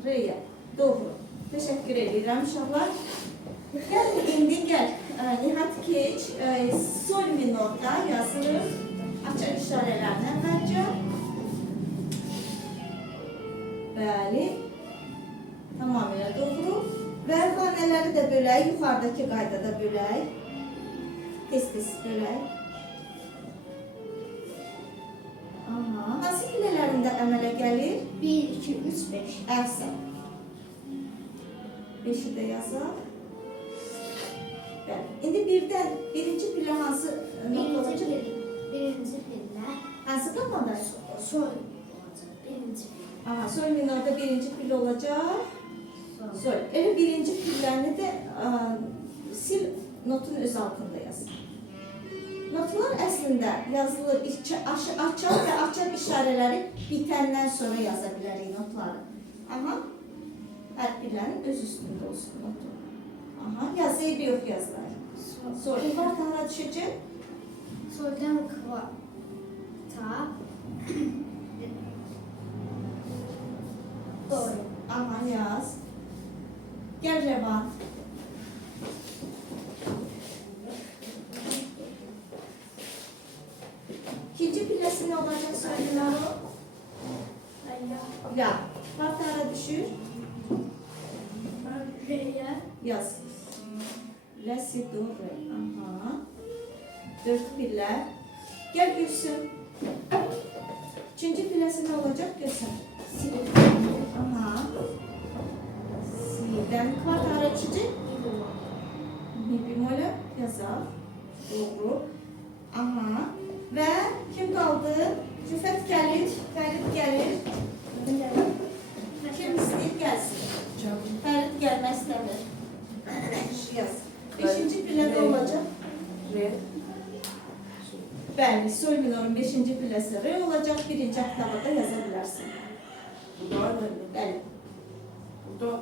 R'yə. Doğru. Təşəkkür edirəm uşaqlar. Gəl, indi gəl. Nihat keç. Sol minorda yazılır. Açar işarələrlə əvvəlcə. Bəli. Tamamilə doğru. Və xanələri də bölək. Yuxarıdakı qaydada bölək. Tez-tez bölək. Aha. Hansı pillələrində əmələ gəlir? 1, 2, 3, 5. Əhsən. 5-i də yazaq. Bəli. İndi birdən birinci pillə hansı not olacaq? Birinci pillə. Hansı qamada? Sol olacaq. Birinci pillə. Aha, sol minorda birinci pillə olacaq. Sol. Sol. Elə birinci pilləni də sil notun öz altında yaz. Notlar əslində yazılır, açar və açar işarələri bitəndən sonra yaza bilərik notları. Aha, hər pillənin öz üstündə olsun notu. Aha, yazı eybi yox yazılar. Sol, kvarta hara düşəcək? Soldan kvarta. Doğru. Aha, yaz. Gəl Rəvan. İkinci pilləsi nə olacaq söylələr o? Ya. Kvarta hara düşür? R'ye. Yaz. La, si, do, re. Aha. 4 pillə. Gəl Gülsüm. Üçüncü pilləsi nə olacaq? Gülsüm. Si. Aha. birdən kvart hara düşəcək? Mi bemol. Mi bemolə yazaq. Doğru. Aha. Və kim qaldı? Züfət gəlir, Fərid gəlir. Kim istəyir gəlsin? Fərid gəlmək istəmir. Yaz. 5-ci pillədə olacaq. Re. Bəli, sol minorun 5-ci pilləsi re olacaq. Birinci oktavada yaza bilərsin. Burada var mı? Bəli. Burada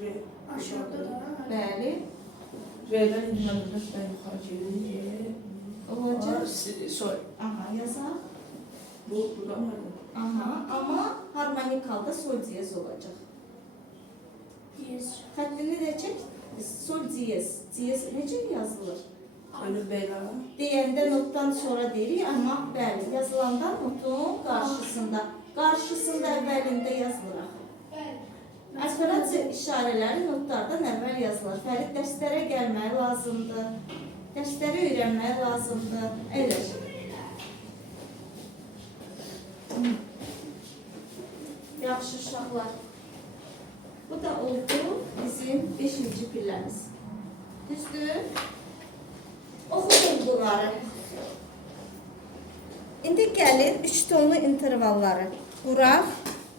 re. Aşağıda da. Bəli. Re'den indiğimizde ben yukarı gelirim. Olacaq. Sol. Aha, yazaq. Bu burada mı? Aha, amma harmonik halda sol diyez olacaq. Yes. Xəttini də çək. Sol diyez. Diyez necə yazılır? Hani beyler. Deyəndə notdan sonra deyirik, amma bəli, yazılanda notun qarşısında əvvəlində yazılır. Aspirasiya işarələri notlardan əvvəl yazılır. Fərid dərslərə gəlmək lazımdır. Dərsləri öyrənmək lazımdır. Elə. Yaxşı uşaqlar. Bu da oldu bizim 5-ci pilləmiz. Düzdür? Oxuyun bunları. İndi gəlin 3 tonlu intervalları quraq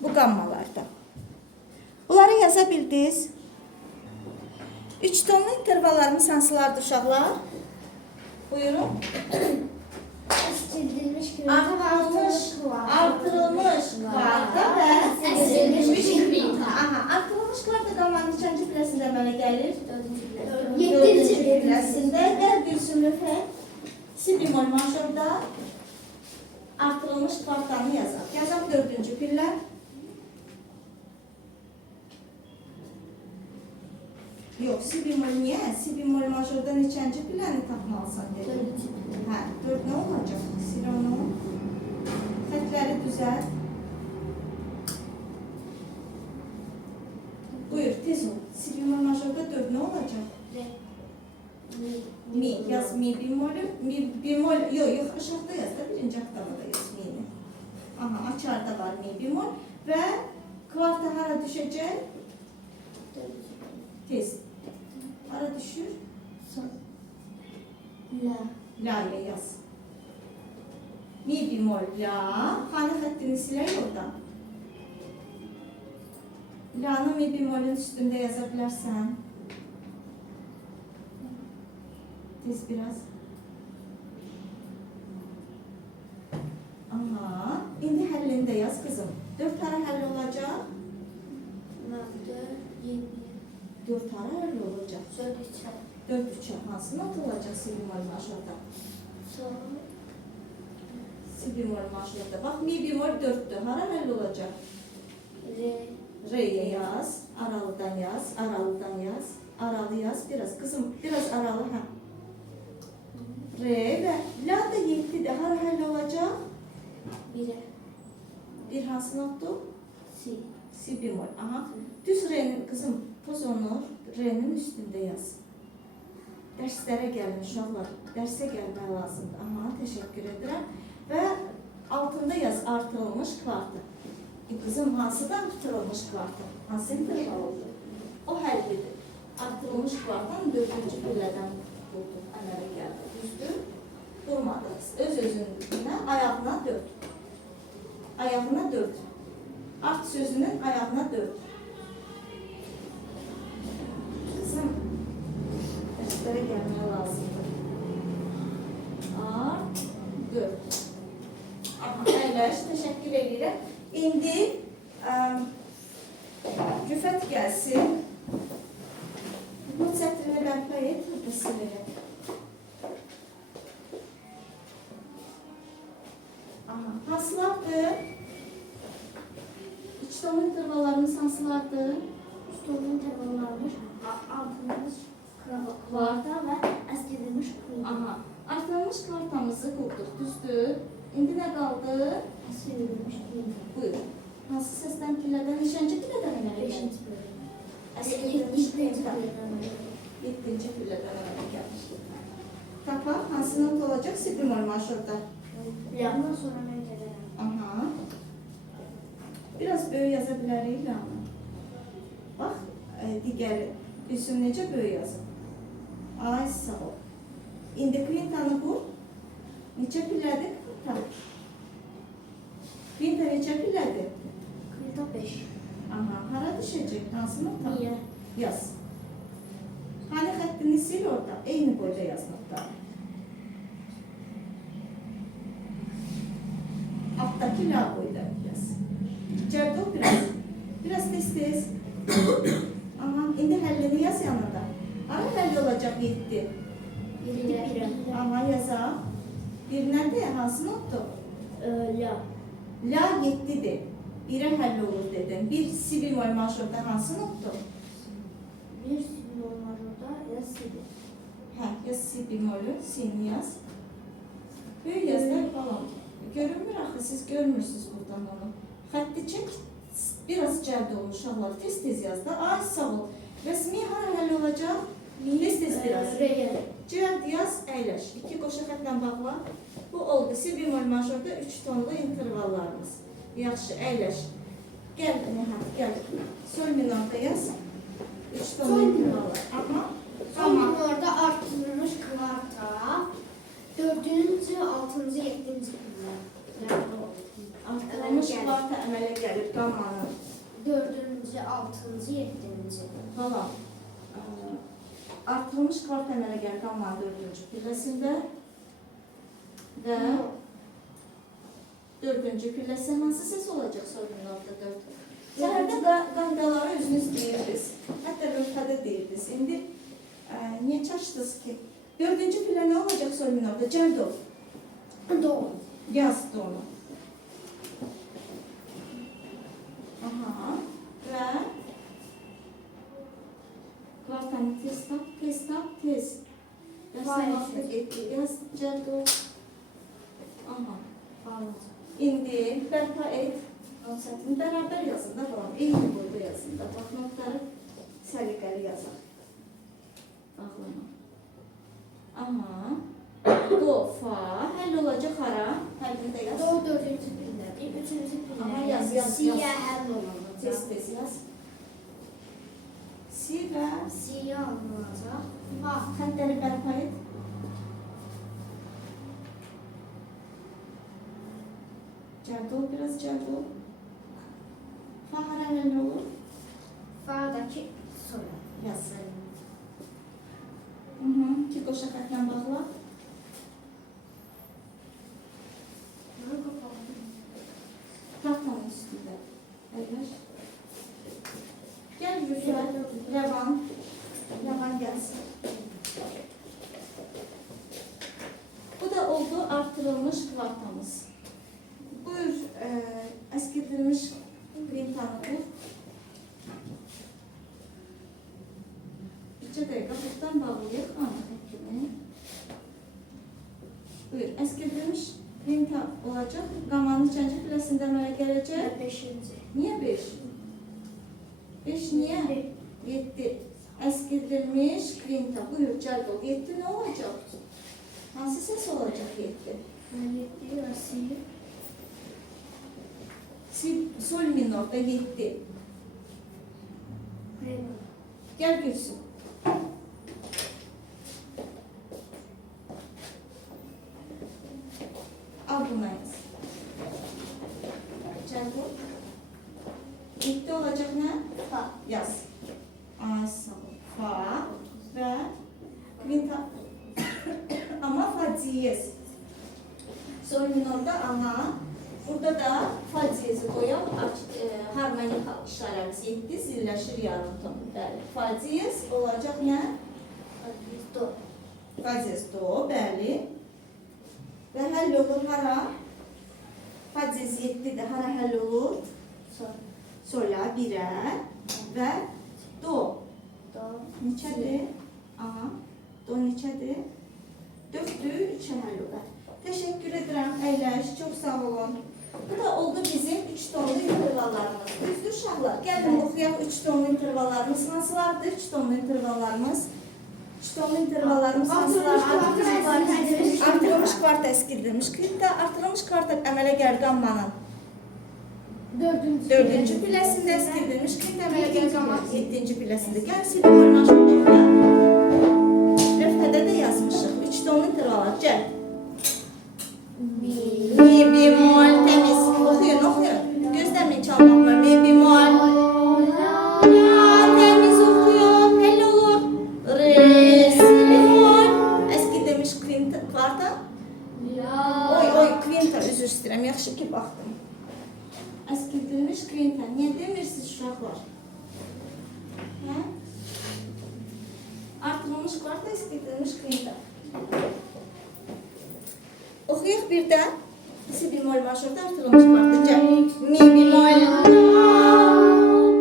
bu qammalarda. Bunları yaza bildiniz. 3 tonlu intervallarımız hansılardır uşaqlar? Buyurun. Əsildilmiş Artırılmış kvarta və Əsildilmiş kvinta. Aha, artırılmış kvarta qalanın neçənci piləsində mənə gəlir? 7-ci Dördüncü piləsində. Gəl Gülsüm lütfən. Si bemol majorda artırılmış kvartanı yazaq. Yazaq 4-cü pillə. Yox, si bemol niyə? Si bemol majorda neçənci pilləni tapmalısan dedim. Hə, 4 nə olacaq? Sil onu. Xətləri düzəlt. Buyur, tez ol. Si bemol majorda 4 nə olacaq? Mi, yaz mi bemolü. Mi bemol, yox, aşağıda yaz da birinci oktavada yaz mi'ni. Aha, açarda var mi bemol və kvarta hara düşəcək? Tez. Hara düşür? La'ya yaz. Mi bemol la. Hani xəttini silək oradan. La'nı mi bemolün üstündə yaza bilərsən. Tez biraz. Aha. İndi həllində yaz kızım. 4 tane həll olacaq. 4 tane həll olacaq. 4 3'e hansı not olacaq si bemol majorda? Si bemol majorda. Bax mi bemol 4'tür. Hara həll olacaq? Re'ye yaz. Aralıdan yaz. Aralıdan yaz. Aralı yaz. Biraz kızım. Biraz aralı. Hə. Re və la da 7'dir. Hara həll olacaq? Bir hansı notdur? Si bemol. Aha. Düz re'nin kızım. Poz onu re'nin üstündə yaz. Dərslərə gəlin uşaqlar. Dərsə gəlmək lazımdır. Aha, təşəkkür edirəm. Və altında yaz artırılmış kvarta. Kızım hansı da artırılmış kvarta? Hansı interval oldu? O həllidir. Artırılmış kvartanın 4-cü pillədən qurduq. Əmələ gəldi. Düzdür? Durmadınız. Öz-özünə ayağına 4. Ayağına 4. Art sözünün ayağına 4. Kızım, derslere gelmeye lazımdır. Art 4. Aha, əyləş, təşəkkür edirəm. İndi Rüfət gəlsin. Not sətrini bərpa et, burada silərək. Aha, hansılardır? İç dolu intervallarımız hansılardır? Üstünün intervallarmış, altınmış kvarta və əsildilmiş kvinta. Aha, artırılmış kvartamızı qurduq, düzdür? İndi nə qaldı? Əsildilmiş kvinta. Buyur. Hansı səsdən pillədən, neçənci pillədən əmələ gəlir? 5-ci pillə. Əsildilmiş 7-ci kvinta. pillədən. 7-ci pillədən əmələ gəlmişdir. Tapaq, hansı not olacaq? Si bemol majorda. Ondan sonra mən gəlirəm. Aha. Biraz böyük yaza bilərik Lana. Bax, digəri. Gülsüm necə böyük yazıb? Ay sağ ol. İndi kvintanı qur. Neçə pillədir kvinta? Kvinta neçə pillədir? Kvinta 5. Aha, hara düşəcək? Hansı nöqtə? Niyə? Yaz. Hani xəttini sil orada. Eyni boyda yaz nöqtəni. Alttaki la boyda yaz. Cərdə o biraz. Biraz tez-tez. Aha, indi həllini yaz yanında. Hara həlli olacaq 7? 7 Aha, yazaq. Bir nədir? Hansı nöqtə? La. La 7-dir. 1-ə həll olur dedim. Bir si bemol majorda hansı nöqtə? 1 si bemol majorda ya si'dir. Hə, yaz si bemolü, sini yaz. Böyük yazlar falan. Görünmür axı, siz görmürsünüz buradan onu. Xətti çək, biraz cəlb olmuş uşaqlar. Tez-tez yaz da. Ay, sağ ol. Rəsmi hara həll olacaq? Tez-tez biraz. R'ye. Cəld yaz, əyləş. 2 qoşa xətlə bağla. Bu oldu. Si bemol majorda 3 tonlu intervallarımız. Yaxşı, əyləş. Gəl, Nihat, gəl. Sol minorda yaz. 3 tonlu intervallar. Aha. Sol minorda artırılmış kvarta. 4-cü, 6-cı, 7-ci pillər. Artırılmış kvarta əmələ gəlib qammanın. 4-cü, 6-cı, 7-ci. Valla. Artırılmış kvarta əmələ gəlib qammanın 4-cü pilləsində. Və 4-cü pilləsi hansı səs olacaq sol minorda 4? Səhərdə qandaları özünüz deyirdiniz. Hətta lövhədə deyirdiniz. İndi niyə çaşdınız ki? 4-cü pillə nə olacaq sol minorda? Cəld ol. Do. Yaz onu. Aha. Və kvartanı tez tap, tez tap, tez. Dərsdən vaxtı getdi. Yaz, cəld ol. Aha. İndi bərpa et. Sətini bərabər yazın da falan. Eyni boyda yazın da. Bax, notları səliqəli yazaq. Bağlama. Aha. Do, fa. Həll olacaq hara? Həllini də yaz. Do 4-cü pillədir. 3-cü Aha, pillər. yaz, yaz, Siyə yaz. həll olunacaq. Tez-tez yaz. Si və Siyə alınacaq. fa. Xəttləri bərpa et. Cəld ol, biraz cəld ol. Fa hara həll olur? Fa'dakı soru. Yaz. İki qoşa xətlə bağla. Tahtanın üstündə. Əyləş. Gəl Rüzgar, Rəvan. Rəvan gəlsin. Bu da oldu artırılmış kvartamız. Buyur, əskidilmiş kvintanı bul. Bircə dəqiqə buradan bağlayıq ana xəttini. Buyur, əskidilmiş kvinta olacaq. Qamanın neçənci pilləsində əmələ gələcək? 5-ci. Niyə 5? 5 niyə? 7. Əskidilmiş kvinta. Buyur, cəld ol. 7 nə olacaq? Hansı səs olacaq 7? 7 və si. Si, sol minorda 7. Re. Gəl Gülsün. Al bunu yaz. Cəld ol. 7 olacaq nə? Fa. Yaz. Ay sağ ol. Fa və kvinta. Amma fa diyez. Sol minorda ana. Burada da fa diyezi qoyaq. Harmonik işarəmiz 7 zilləşir yarım ton. Bəli. Fa diyez olacaq nə? Do. Fa diyez do. Bəli. Və həll olur hara? Fa diyez 7-də hara həll olur? Sol. Sola 1-ə və do. Do. Neçədir? Aha. Do neçədir? 4-dür, 3-ə həll olar. Təşəkkür edirəm, əyləş, çox sağ olun. Bu da oldu bizim 3 tonlu intervallarımız. Düzdür uşaqlar, gəlin oxuyaq 3 tonlu intervallarımız hansılardır? 3 tonlu intervallarımız. 3 tonlu intervallarımız hansılardır? Artırılmış kvarta əskidilmiş kvinta, artırılmış kvarta əmələ gəlir qammanın Dördüncü piləsində əskildilmiş kvint əməliyyat qamaq 7-ci piləsində. Gəl si bemol maşında oxuyaq. Lövhədə də yazmışıq. 3 tonlu intervallar. Gəl. Mi bemol təmiz. Oxuyun. Gözləməyin çalmaqlar. Mi bemol. Təmiz oxuyun. Həll olur. Re, si bemol. Əskildilmiş kvint kvarta. Oy, kvinta, üzr istəyirəm. Yaxşı ki, baxdım. Əskildilmiş kvinta. Niyə demirsiniz uşaqlar? Hə? Artırılmış kvarta, əskildilmiş kvinta. Oxuyaq bir də. Si bemol maşında artırılmış kvarta. Gəl. Mi bemol.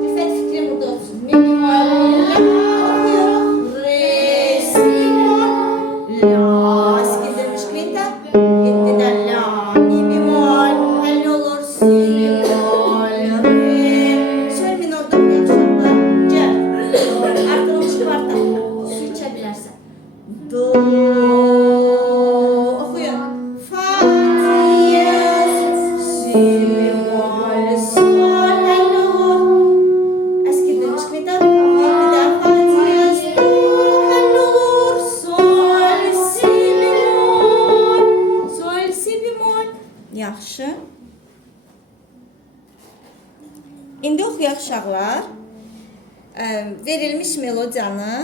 Rifət fikri burada olsun. Mi bemol. Oxuyuruq. Re, si bemol. La. Əskildilmiş kvinta. 7-də la. Mi bemol. Həll olur. Si bemol. Re. Sol minorda oxuyaq uşaqlar. Gəl. Artırılmış kvarta. Su içə bilərsən. Do. Oxuyun. Fa, diyez, si bemol, sol, həll olur. Əskildilmiş kvinta. Yeddidə fa, diyez, do, həll olur. Sol, si bemol. Sol, si bemol. Yaxşı. İndi oxuyaq uşaqlar. Verilmiş melodiyanı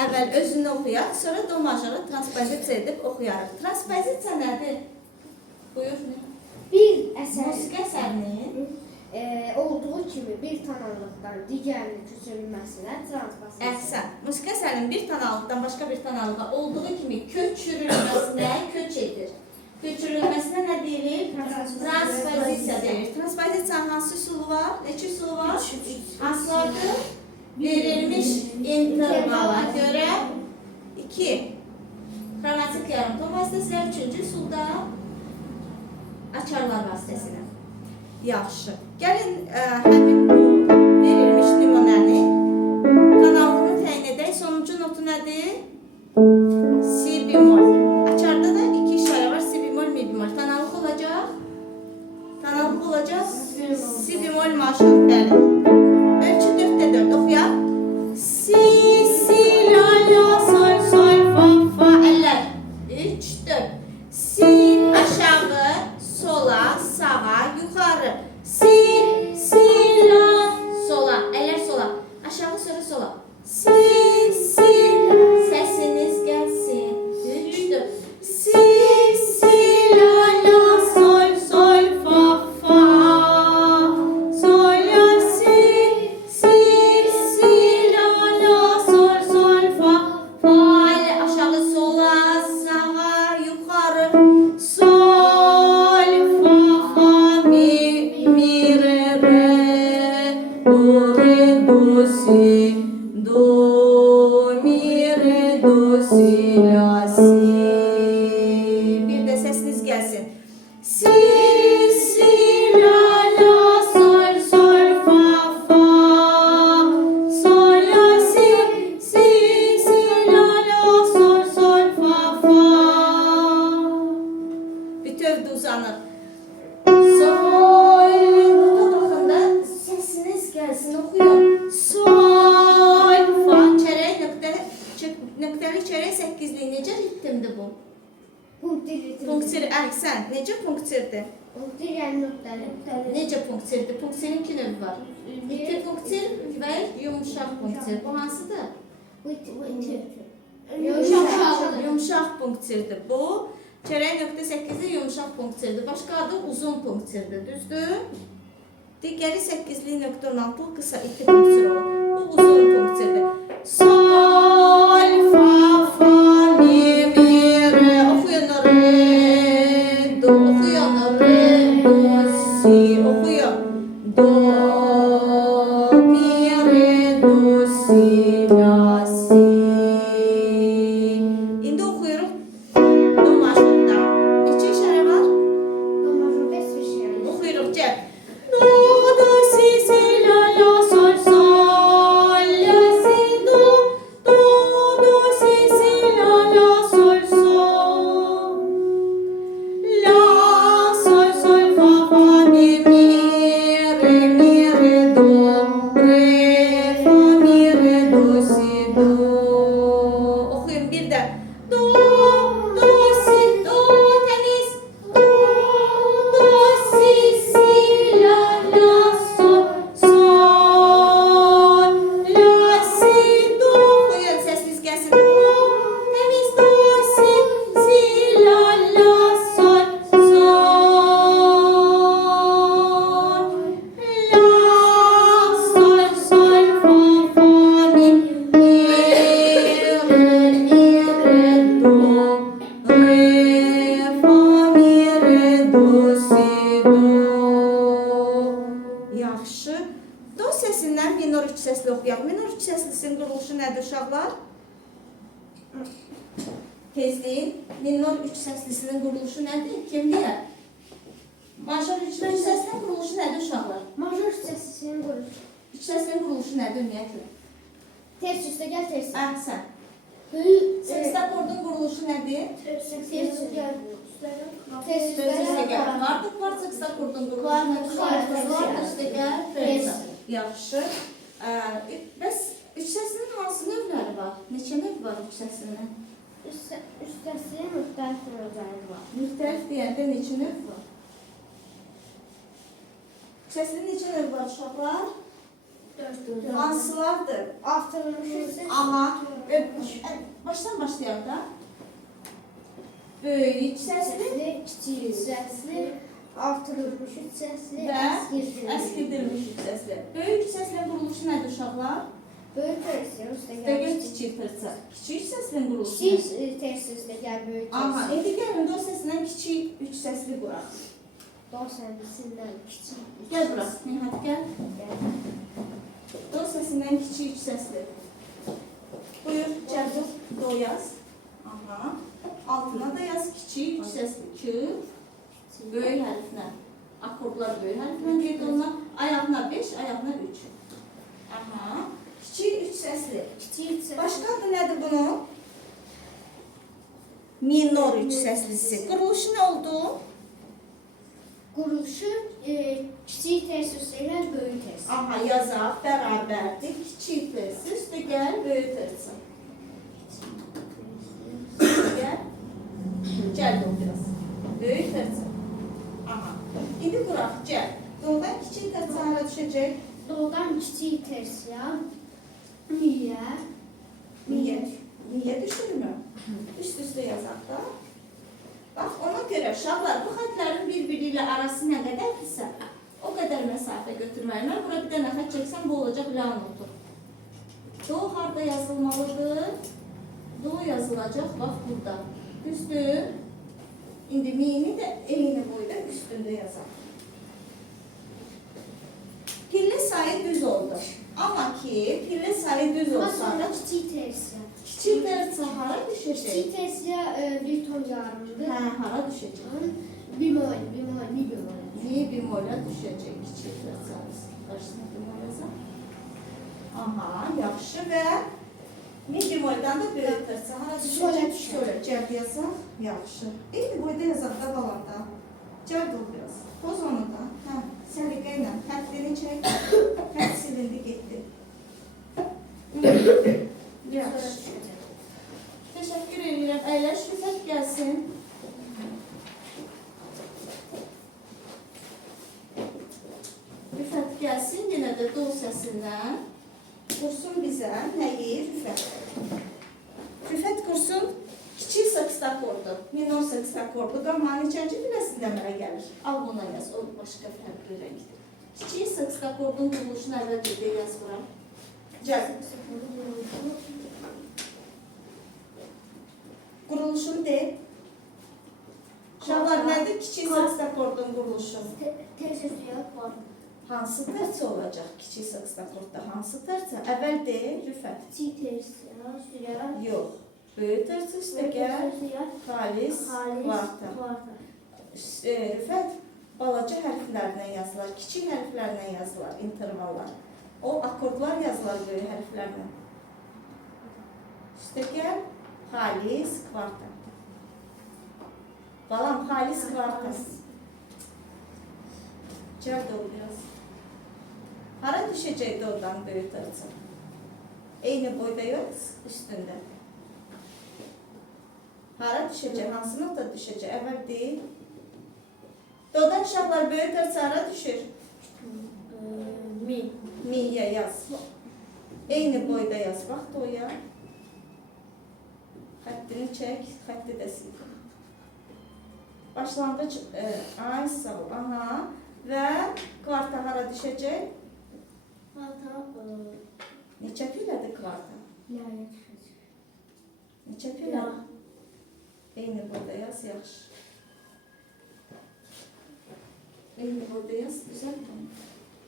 əvvəl özünü oxuyaq, sonra do majora transpozisiya edib oxuyarıq. Transpozisiya nədir? Buyur. Bir əsər Musiqi əsərinin olduğu kimi bir tonallıqdan digərinə köçürülməsinə transpozisiya. əhsən. Musiqi əsərinin bir tonalıqdan başqa bir tonalığa olduğu kimi köçürülməsinə köç edir. Köçürülməsinə nə deyilir? Transpozisiya deyilir. Transpozisiyanın hansı üsulu var? Neçə üsulu var? Hansılardır? Verilmiş intervala görə 2. Xromatik yarımton vasitəsilə 3-cü üsulda açarlar vasitəsilə. Yaxşı. Gəlin həmin bu verilmiş nümunəni kanalını təyin edək. Sonuncu notu nədir? Si bemol. Açarda da 2 işarə var. Si bemol, mi bemol. Tanalıq olacaq. Tanalıq olacaq. Si bemol major. Bəli. Ölçü 4'te 4 oxuyaq. Si, si, la, la, sol, sol, fa, fa, əllər. 3, 4. Si, aşağı, sola, sağa, yuxarı. Si, si, la, sola, əllər sola. Aşağı, sonra sola. Si, si, səsiniz gəlsin. 3, 4. Si, si, la, la, sol, sol, fa, fa. Sol, la, si, si, si, la, la, sol, sol, fa, fa. Elə aşağı, sola, sağa, yuxarı. Sol, fa, fa, mi, re, re. Do, re, do, si. Do, mi, re, do, si, la, si. Bir də səsiniz gəlsin. Si, si, la, la, sol, sol, fa, fa. Sol, la, si, si, si, la, la, sol, sol, fa, fa. Bütövdə uzanır. Sol, nota baxında səsiniz gəlsin, oxuyun. Sol, fa, çərək, nöqtəli çərək 8'lik. Necə ritmdir bu? Punktir, əhsən. Necə punktirdir? Punktir yəni nöqtəli. Necə punktirdir? Punktirin 2 növü var. İti punktir və yumuşaq punktir. Bu hansıdır? Yumuşaq punktirdir. Bu çərək nöqtə 8'lik yumuşaq punktirdir. Başqa adı uzun punktirdir. Düzdür? Digəri 8'lik nöqtə 16 qısa iti punktir olur. Bu uzun punktirdir. Sol, fa, fa, mi, re. Oxuyun re, do. Oxuyun re, do, si. Oxuyun. Do, mi, re, do, si, la, si. İndi oxuyuruq do majorda. Neçə işarə var? Oxuyuruq, gəl. Do, si, si, la, la, sol, sol, la, si, do. səslindən minor 3 səsli oxuyaq. Minor 3 səslisinin quruluşu nədir uşaqlar? Tezliyin. Minor 3 səslisinin quruluşu nədir? Kim deyər? Major 3 səslinin quruluşu nədir uşaqlar? Major səslisinin quruluşu. 3 səslinin quruluşu nədir ümumiyyətlə? Ters üstə gəl ters. Əhsən. Böyük Sextakordun quruluşu nədir? ters üstə gəl. Ters üstə gəl. Vardır, var sextakordun quruluşu nədir? Vardır, üstə gəl. Ters. Yaxşı. Bəs 3 səslinin hansı növləri var? Neçə növ var 3 səslinin? Üstəsi müxtəlif növləri var. Müxtəlif deyəndə neçə növ var? Səslinin neçə növ var uşaqlar? 4. Hansılardır? Artırılmış isə Aha. Başdan başlayaq da. Böyük səsli kiçik səsli, artırılmış səsli, və əskildilmiş üç səsli. Böyük üç səslin quruluşu nədir uşaqlar? böyük tersi üstə Üstəgəl gəl. kiçik tırça. Kiçik səslin quruluşu Kiçik nədir? tersi üstə gəl, böyük Aha, tersi. indi gəlin do səsindən kiçik üç səsli quraq. Do səsindən kiçik. Gəl bura. Hadi gəl. Do səsindən kiçik üç səsli. Buyur, cəbdur, do yaz. Aha. Altına da yaz kiçik üç səsli. K. Böyük hərflə. Akordlar böyük hərflə qeyd olunar. Ayağına 5, ayağına 3. Aha. Kiçik üç səsli. Kiçik səsli. Başqa adı nədir bunun? Minor üç səslisi. Quruluşu nə oldu? Quruluşu kiçik tersi üstə gəl, böyük tersi. Aha, yazaq, bərabərdir. Kiçik tersi, üstə gəl, böyük tersi. Gəl. Gəl o biraz. Böyük tersi. Aha. İndi quraq, gəl. Doğrudan kiçik tersi hara düşəcək? Doğudan kiçik tersiya, miyə, Niyə düşürmür? Üst-üstə yazaq da. Bax, ona görə uşaqlar bu xətlərin bir-biri ilə arası nə qədərdirsə, o qədər məsafə götürməli. Mən bura bir dənə xət çəksəm, bu olacaq la notu. Do harda yazılmalıdır? Do yazılacaq, bax burada. Düzdür. İndi mini də eyni boyda üstündə yazaq. Pilli sayı düz oldu. Amma ki, pilli sayı düz olsa sonra da kiçik tersiya. kiçik dərsə hara düşəcək? Kiçik tersiya bir ton yarımdır. Hə, hara düşəcək? Bimol. Mi bemolə düşəcək kiçik dərsə. Qarşısına bemol yazaq. Aha, yaxşı və mi bemoldan da böyük dərsə hara düşəcək? Şöyle cəld yazaq. Yaxşı. Eyni boyda yazaq da balanda. Cəld ol biraz. Poz onu da. Hə, səliqə ilə xəttini çək. Xətt silindi, getdi. Yaxşı. Təşəkkür edirəm. Əyləş, Rüfət gəlsin. Rüfət gəlsin, yenə də do səsindən. Qursun bizə nəyi? Rüfət. Rüfət qursun kiçik sekstakordu, minor sekstakordu. Qamma neçənci biləsində mənə gəlir? Al buna yaz, o başqa fərqli rəngdir. Kiçik sekstakordun quruluşunu əvvəlcə yaz bura. Gəl. Quruluşunu de. Uşaqlar nədir kiçik sekstakordun quruluşu? Ters üstə var. Hansı tərsi olacaq kiçik sekstakordda? Hansı tərsi? Əvvəl de, Rüfət. Kiçik tersiya üstə gəl. Yox. Böyük tərsi üstə gəl. Xalis, kvarta. Rüfət, balaca hərflərlə yazılar, kiçik hərflərlə yazılar, intervallar. O akordlar yazılar böyük hərflərlə. Üstə gəl. Xalis, kvarta. Balam, xalis, kvarta. Cəld ol biraz. Hara düşəcəkdi oradan böyük tərsi? Eyni boyda yox, üstündə. Hara düşəcək? Hansı nota düşəcək? Əvvəl deyil. Dodan uşaqlar böyük tərsi hara düşür? Mi. Miyə yaz. Eyni boyda yaz. Bax doya. Xəttini çək. Xətti də sil. Başlanğıc ay sağ ol. Aha. Və kvarta hara düşəcək? Kvarta. Neçə pilədir kvarta? Laya düşəcək. Neçə pilə? Eyni boyda yaz, yaxşı. Eyni boyda yaz, güzel.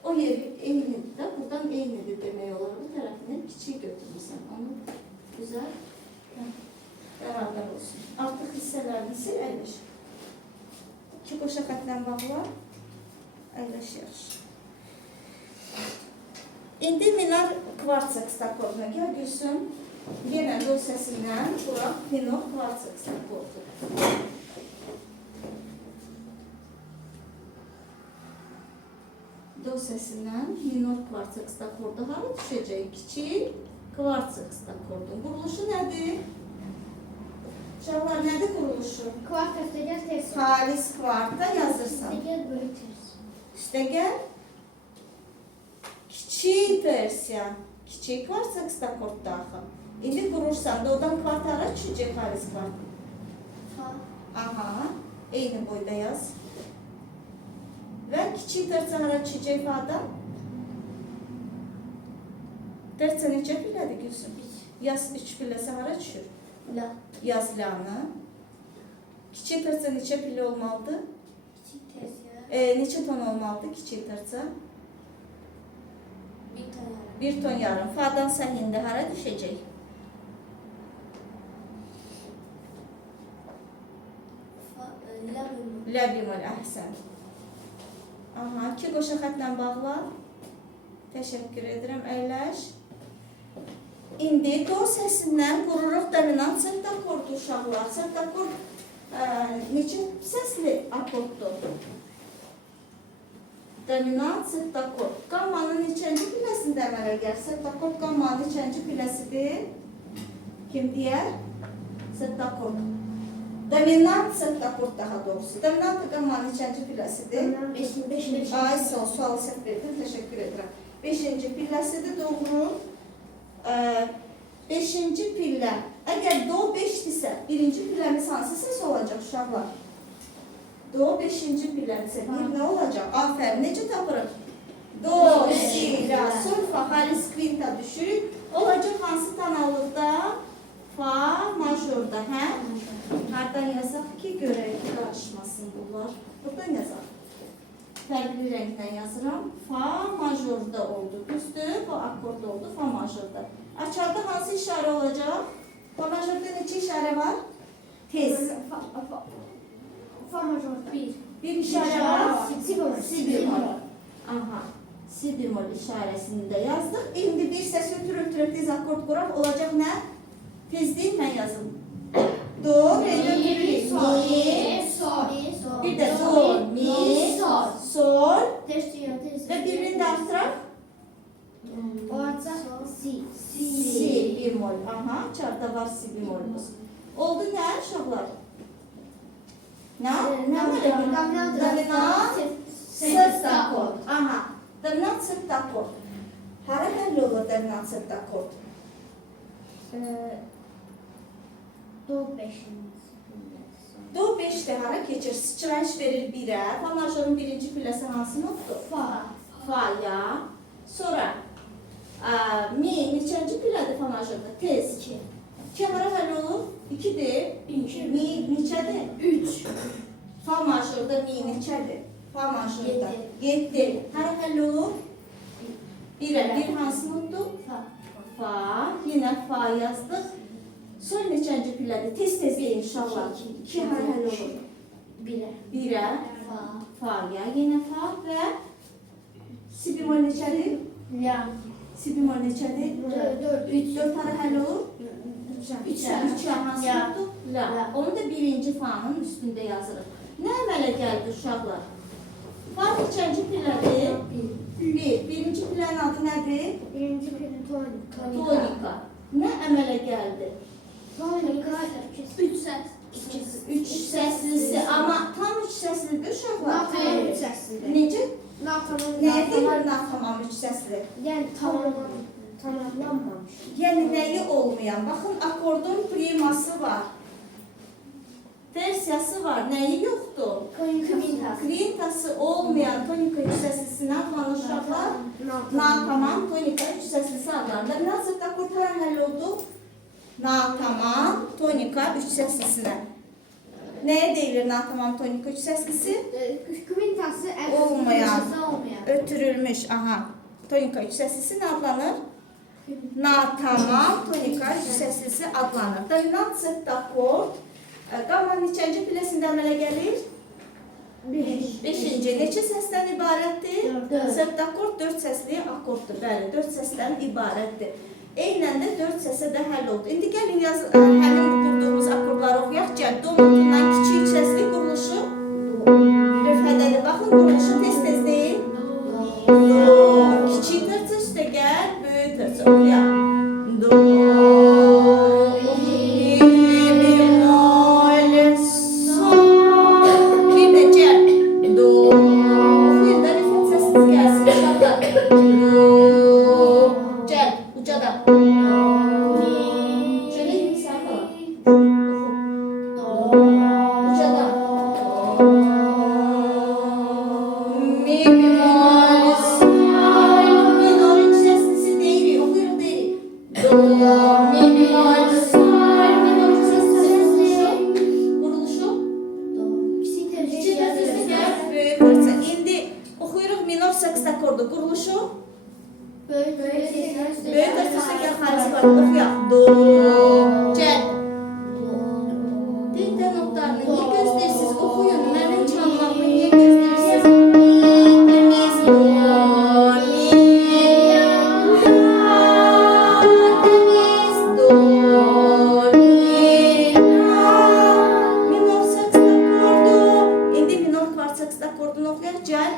O yeri eynidir də, buradan eynidir demək olar. Bu tərəfindən kiçik götürmüsən. Onu güzel beraber olsun. Artıq hissələrini sil, əyləş. İki qoşa xətlə bağla, əyləş yarış. İndi minor kvarts akorduna gəl Gülsüm. Yenə do səsindən bura minor kvarts akordu. Do səsindən minor kvarts akordu hara düşəcək? Kiçik kvarts akordun. Quruluşu nədir? Uşaqlar, nədir quruluşu? Kvart göstərəcək tez. Xalis kvarta yazırsan. Gel böyle ters. Üstə gəl. Kiçik versiya. Kiçik kvarts akord daxil. İndi qurursan da oradan kvart hara düşəcək xalis kvart? Fa. Aha. Eyni boyda yaz. Və kiçik tersa hara düşəcək fa'dan? Tersa neçə pillədir Gülsüm? Yaz 3 pilləsi hara düşür? La. Yaz la'nı. Kiçik tersa neçə pillə olmalıdır? Küçük ters ya. Neçə ton olmalıdır kiçik tersa? Bir tane. 1 ton yarım. Fa'dan səhində hara düşəcək? Fa. La bemol. La bemol, əhsən. Aha, iki qoşa xətlə bağla. Təşəkkür edirəm, əyləş. İndi do səsindən qururuq dominant sert akordu uşaqlar. Sert akord neçə səsli akorddur? Dominant sert akord. Qammanın neçənci pilləsində əmələ gəlir? Sert akord qammanın neçənci pilləsidir? Kim deyər? Sert akord. Dominant sert akord daha doğrusu. Dominant qammanın neçənci pilləsidir? Beşinci. Ay sağ ol, sualı səhv verdim, təşəkkür edirəm. 5-ci pilləsidir, doğru. 5-ci pillə. Əgər do 5-dirsə, birinci pilləmiz hansı səs olacaq uşaqlar? Do 5-ci pillədirsə, bir nə olacaq? Afərin, necə tapırıq? Do, si, la, sol, fa, xalis, kvinta düşürük. Olacaq hansı tonallıqda? Fa, majorda, hə? Hardan yazaq ki, görək ki, qarışmasın bunlar. Buradan yazaq. Fərqli rəngdən yazıram. Fa majorda oldu. Düzdür, bu akord oldu, fa majorda. Açarda hansı işarə olacaq? Fa majorda neçə işarə var? Tez. Fa major. Bir. Bir işarə var. Si bemol. Si bemol. Aha. Si bemol işarəsini də yazdıq. İndi bir səs ötürüb tez akord quraq. Olacaq nə? Tez deyil, mən yazım. Do, re, mi, Sol. bir də do, mi, sol. Ters ya ters. Və birbirini də artıraq. Orta. Si. Si bemol. Aha, çarda var si bemolumuz. Oldu nə uşaqlar? Nə? Nə var? Dominant sert akord. Aha, dominant sert akord. Hara həll olur dominant sert akord? Do beşinci. Do 5-də hara keçir? Sıçrayış verir 1-ə. Fa majorun birinci pilləsi hansı notdur? Fa. Fa ya. Sonra mi neçənci pillədir fa majorda? Tez. 2. 2 hara həll olur? 2-dir. Mi neçədir? 3. Fa majorda mi neçədir? Fa majorda 7. 7. Hara həll olur? 1-ə. 1 hansı notdur? Fa. Fa. Yenə fa yazdıq. Sol neçənci pillədir? Tez-tez deyin inşallah. 2 hara həll olur? 1'e. 1-ə. Fa. Fa ya. Yenə fa və si bemol neçədir? La. Si bemol neçədir? 4. 4 hara həll olur? 3 hansı Ya. notdur? La. La. Onu da birinci fa'nın üstündə yazırıq. Nə əmələ gəldi uşaqlar? Fa neçənci pillədir? 1. Birinci pillənin adı nədir? Birinci peri tonik. Tonika. Nə əmələ gəldi? Tonika. 3 səs. 3 səslisi, amma tam 3 səslidir uşaqlar. Tamam 3 sesli. Necə? Tamam. Nəyə deyir tamam 3 səsli? Yani tamamlanmamış. Yəni nəyi olmayan? Baxın, akordun priması var. Tersiyası var. Nəyi yoxdur? Kvintası. Kvintası olmayan tonika yüksəslisi adlanır uşaqlar. Natamam tonika yüksəslisi adlanır. Nasıl akord hara həll oldu? Natamam tonika yüksəslisinə. Nəyə deyilir natamam tonika üç səslisi? Kvintası Olmayan. olmayan. Ötürülmüş. Aha. Tonika üç səslisi nə adlanır? Natamam tonika üç səslisi adlanır. Dominant septakord qamma neçənci piləsində əmələ gəlir? 5-ci. Neçə səsdən ibarətdir? Septakord 4 səsli akorddur. Bəli, 4 səsdən ibarətdir. Eynən də 4 səsə də həll oldu. İndi gəlin həmin qurduğumuz akordları oxuyaq. Gəl, do notundan kiçik səsli quruluşu. Rəfədədir. Baxın, quruluşu tez-tez deyil. Do. Kiçik tərcə üstə gəl, böyük tərcə oxuyaq. Do. Mi, bemol, sol. Bir də gəl. Do. Oxuyun da rəfəd səsiniz gəlsin. Uşaqlar. Do. Gəl, ucadan. Şöyle insan falan. Ucadan. Mi bemol, sol. Minor üç səslisi deyil. Oxuyuruq deyil. Do, mi bemol, sol. Minor üç səslisi quruluşu. Kiçik tərcə gəl, böyük tərcə. İndi oxuyuruq minor seks akordu quruluşu. Böyük tərcəsə gəl xaric var. Oxuyaq. Do, gəl. Dildə notlarını niyə gözləyirsiniz? Oxuyun. Mənim çalmağımı niyə gözləyirsiniz? Təmiz. Do, mi, təmiz. Do, mi, minor seks akordu. İndi minor kvart seks akordunu oxuyaq. Gəl.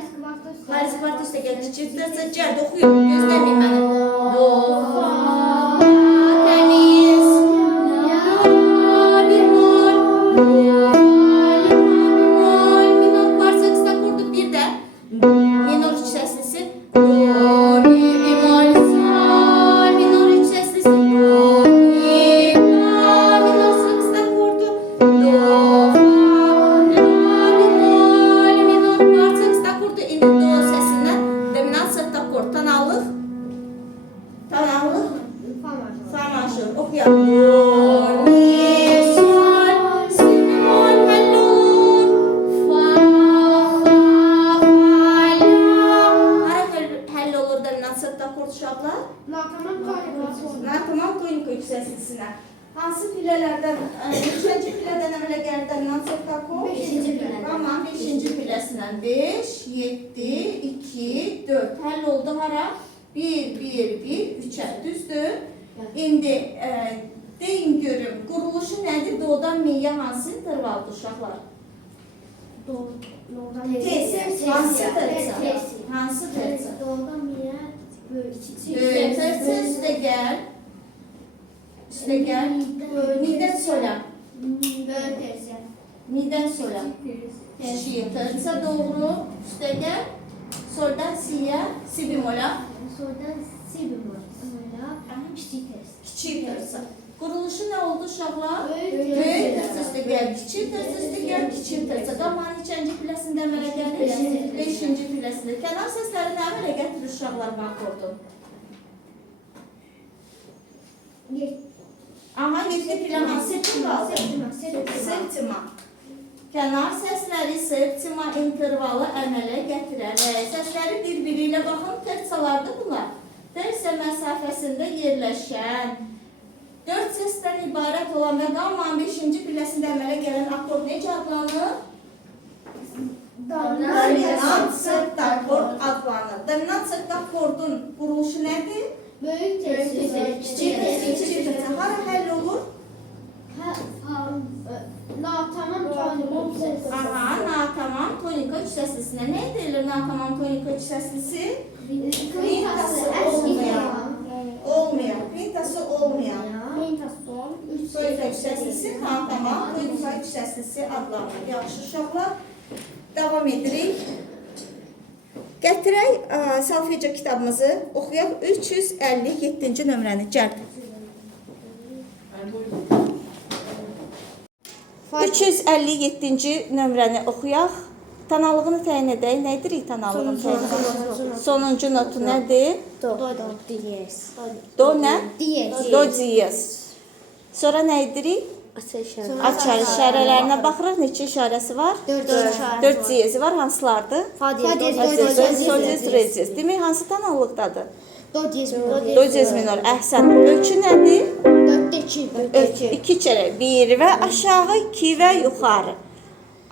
Xaric kvart üstə gəl. Kiçik tərcə gəl. Oxuyun. Gözləməyin məni. Do, fa, təmiz. La, bemol. Do, fa, la, bemol. Minor kvart seks akordu. Bir də minor üç səslisi. Do, mi, bemol, sol. Minor üç səslisi. Do, mi, la, minor seks akordu. Do, fa, la, bemol. Minor kvart seks akordu. İndi do səsindən dominant septakord. Tanalıq. Tanalıq. Fa majör. Oxuyaq. Do, mi, sol, si bemol, həll olur. Fa, fa, la. Hara həll olur dominant septakord uşaqlar? Natamam Natamam tonika üç səslisinə. Hansı pillələrdən, neçənci pillədən əmələ gəlir dominant septakord? 5-ci pillə. Tamam, 5-ci pilləsindən 5, 7, 2, 4. Həll oldu hara? 1, 1, 1, 3-ə. Düzdür? İndi deyin görüm, quruluşu nədir? Do'dan mi'yə hansı intervaldır uşaqlar? Tez. Hansı tərcə? Hansı tərcə? Böyük tərcə üstə gəl. Üstə gəl. Mi'dən söylə. Mi'dən söylə. Kiçik tərcə doğru. Üstə gəl. Soldan si'yə, si bemola. Kiçik tərcə. Quruluşu nə oldu uşaqlar? Böyük tərcə üstə gəl. Kiçik tərcə üstə gəl. Kiçik tərcə. Qamma neçənci piləsində əmələ gəlir? 5-ci piləsində. Kənar səsləri nə əmələ gətirir uşaqlar bu akordun? Aha, 7 pilə hansı qaldı? Septima. Kənar səsləri septima intervalı əmələ gətirərək. Səsləri bir-biri ilə baxın, tersalardır bunlar. Tersa məsafəsində yerləşən 4 səsdən ibarət olan və qammanın 5-ci piləsində əmələ gələn akord necə adlanır? Dominant septakord adlanır. Dominant septakordun quruluşu nədir? Böyük Kiçik tərcə. Hara həll olur? Natamam Aha, natamam tonika üç səslisinə. Nə deyilir natamam tonika üç səslisi? Kvintası olmayan. Kvintası olmayan. Tonika üç səslisi natamam tonika üç səslisi adlanır. Yaxşı uşaqlar. Davam edirik. Gətirək solfeca kitabımızı oxuyaq. 357-ci nömrəni. Gəl. 357-ci nömrəni oxuyaq. Tanalığını təyin edək. Nə edirik tanalığını təyin edək? Sonuncu notu nədir? Do. Do nə? Diyez. Do diyez. Sonra nə edirik? Açar işarələrinə baxırıq. Neçə işarəsi var? 4 ciyezi var. Hansılardır? Fa Fa diyez, sol diyez, re diyez. Demək, hansı tanallıqdadır? Do diyez Do diyez minor. Əhsən. Ölçü nədir? 4'te 2. 2 kere. 1 ve aşağı, 2 ve yukarı.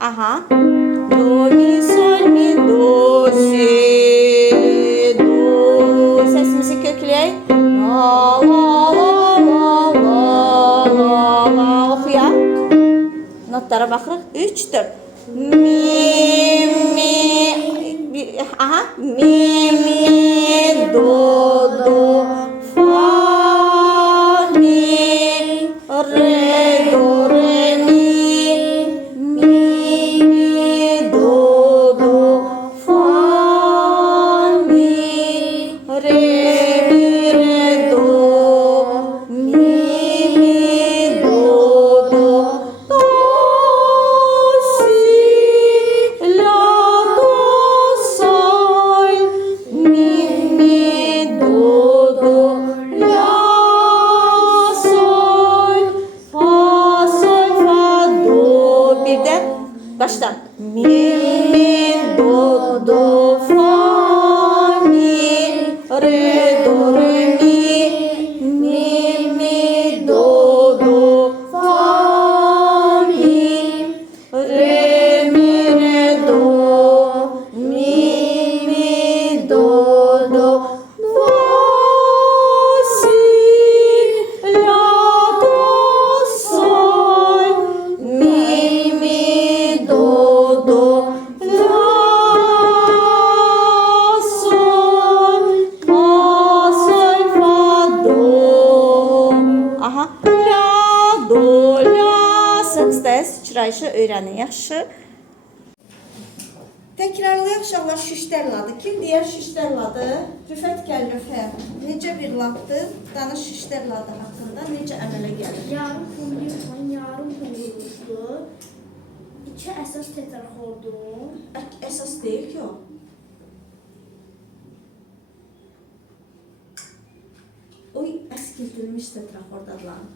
Aha. Do, mi, sol, mi, do, si, do. Sesimizi kökley. La, la, la, la, la, la, la. Okuya. Notlara bakırıq. 3, 4. Mi, mi. Aha. Mi, mi, do, do. Fa, mi, re, do, re, mi, mi, do, do, fa, mi, re, do, mi, do, do, si, la, do, sol, mi, do, do, la, sol, fa, do. Bir de baştan. Mi, do, do, fa, mi, re, do, re, mi, do, do, fa, mi, re, do, mi, do, do, do, si, la, do, sol, mi, do, do, la, sol, fa, do. Aha. La, do, la. Səsdə sıçrayışı öyrənin, yaxşı. Təkrarlayaq uşaqlar şüştər ladı. Kim deyər şüştər ladı? Rüfət gəl Rüfət. Necə bir laddır? Danış şüştər ladı haqqında. Necə əmələ gəlir? Yarım kumluysan, yarım kumluyuşdu. 2 əsas tetraxordun. Əsas deyil ki o. O əskiltilmiş tetraxord adlanır.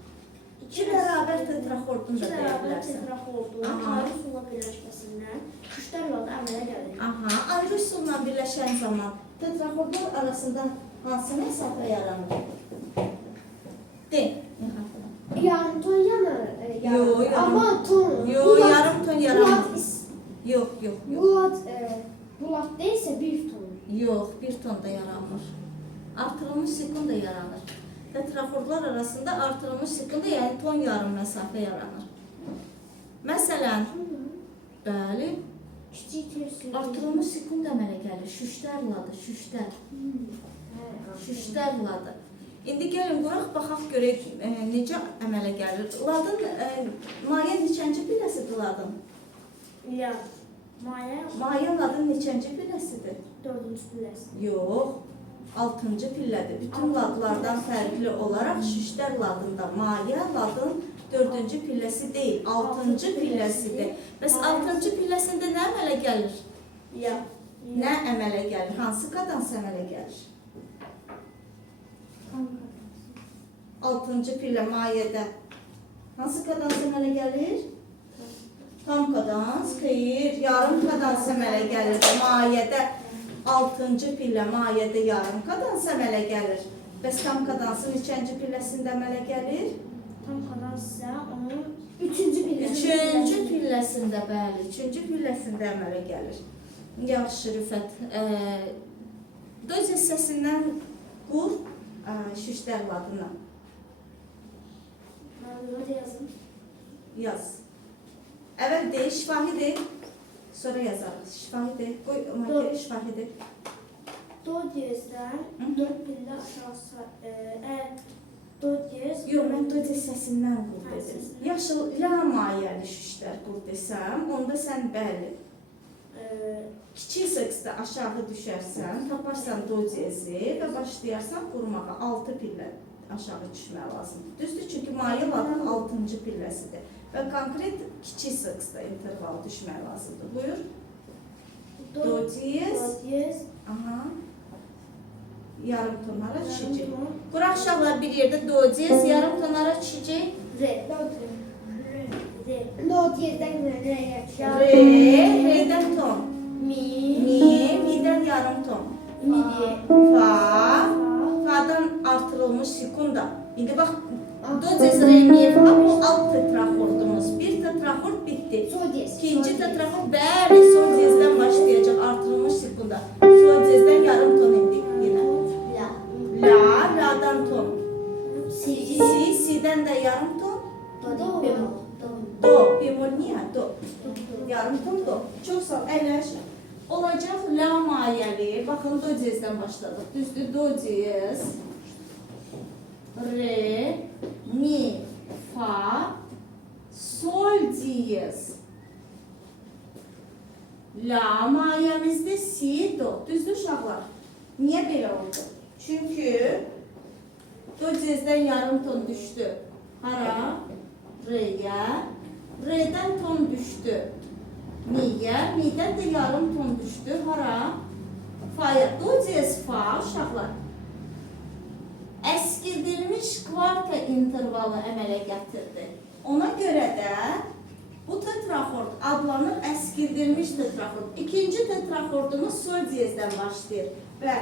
2 bərabər tetraxordun da deyə bilərsən. tetraxordun Aha. ayrı sulla birləşməsindən küşlərlə əmələ gəlir. Aha, ayrı üsulla birləşən zaman tetraxordlar arasında hansı məsafə yaranır? De. Yarım ton yanır. Yo, yarım. Ama ton. Yo, yarım ton yaranır. Yox, yox, yox. Bulat değilse 1 ton. Yox, 1 ton da yaranmır. Artırılmış sekund da yaranır. Tetraxordlar arasında artırılmış sekunda, yəni ton yarım məsafə yaranır. Məsələn, bəli, Kiçik türsün. artırılmış sekund əmələ gəlir. Şüştər ladı, şüştər. Şüştər ladı. İndi gəlin quraq baxaq görək necə əmələ gəlir. Ladın mayə neçənci pilləsidir ladın? Ya. Maya Mayə ladın neçənci pilləsidir? 4-cü pilləsi. Yox, 6-cı pillədir. Bütün ladlardan fərqli olaraq şüştər ladında mayə ladın 4-cü pilləsi deyil, 6-cı pilləsidir. Bəs 6-cı pilləsində nə əmələ gəlir? Ya. Nə əmələ gəlir? Hansı kadans əmələ gəlir? 6-cı pillə mayədə hansı kadans əmələ gəlir? Tam kadans, xeyr, yarım kadans əmələ gəlir. Mayədə 6-cı pillə mayədə yarım kadans əmələ gəlir. Bəs tam kadansın neçənci pilləsində əmələ gəlir? Tam kadans ise onun 3-cü pilləsi. 3-cü pilləsində, bəli, 3-cü pilləsində əmələ gəlir. Yaxşı, Rüfət. Döz hissəsindən qur şüştər ladını. Burada yazın. Yaz. Əvvəl de, şifahidir. Sonra yazarıq. Şifahidir. Qoy, Doğru. şifahidir. Do diyezdən Hı. 4 pillə aşağı do diyez. Yox, mən do hissəsindən qur Hə, dedim. səsindən. Yaşıl, la mayəli şüştər qur desəm, onda sən bəli. Kiçik seksdə aşağı düşərsən, taparsan do diyezi və başlayarsan qurmağa. 6 pillə aşağı düşmək lazımdır. Düzdür, çünki mayə ladın 6-cı pilləsidir. Və konkret kiçik seksdə interval düşmək lazımdır. Buyur. Do diyez. Do diyez. Aha. Yarım tonlara düşəcək. Yarım ton. Quraq uşaqlar bir yerdə do diyez, yarım tonlara düşəcək. Re. Not yerdən R'yə çıxar. Re'dən ton. Mi. Mi'dən yarım ton. Mi diye. Fa. Fa'dan artırılmış sekunda. İndi bax, do cez re mi fa bu alt tetrahordumuz. Bir tetrahord bitti. Sol diyez. İkinci tetrahord bəli son cezdən başlayacaq artırılmış sekunda. Son cezdən yarım ton indik yine. La. La'dan ton. Si. Si'dən də yarım ton. Do. Bemol. Do. Bemol niyə? Do. Yarım ton do. Çox sağ ol, əyləş. Olacaq la mayəli. Baxın do cezdən başladıq. Düzdür, do cez. Re, mi, fa, sol diyez. La mayemizde si, do. Düzdür uşaqlar? Niyə belə oldu? Çünki do cezdən yarım ton düşdü. Hara? Re'yə. Re'dən ton düşdü. Mi'yə. Mi'dən də yarım ton düşdü. Hara? Fa'ya. Do cez fa uşaqlar. Əskildilmiş kvarta intervalı əmələ gətirdi. Ona görə də bu tetrahord adlanır əskildilmiş tetrahord. İkinci tetrahordumuz sol diyezdən başlayır. Və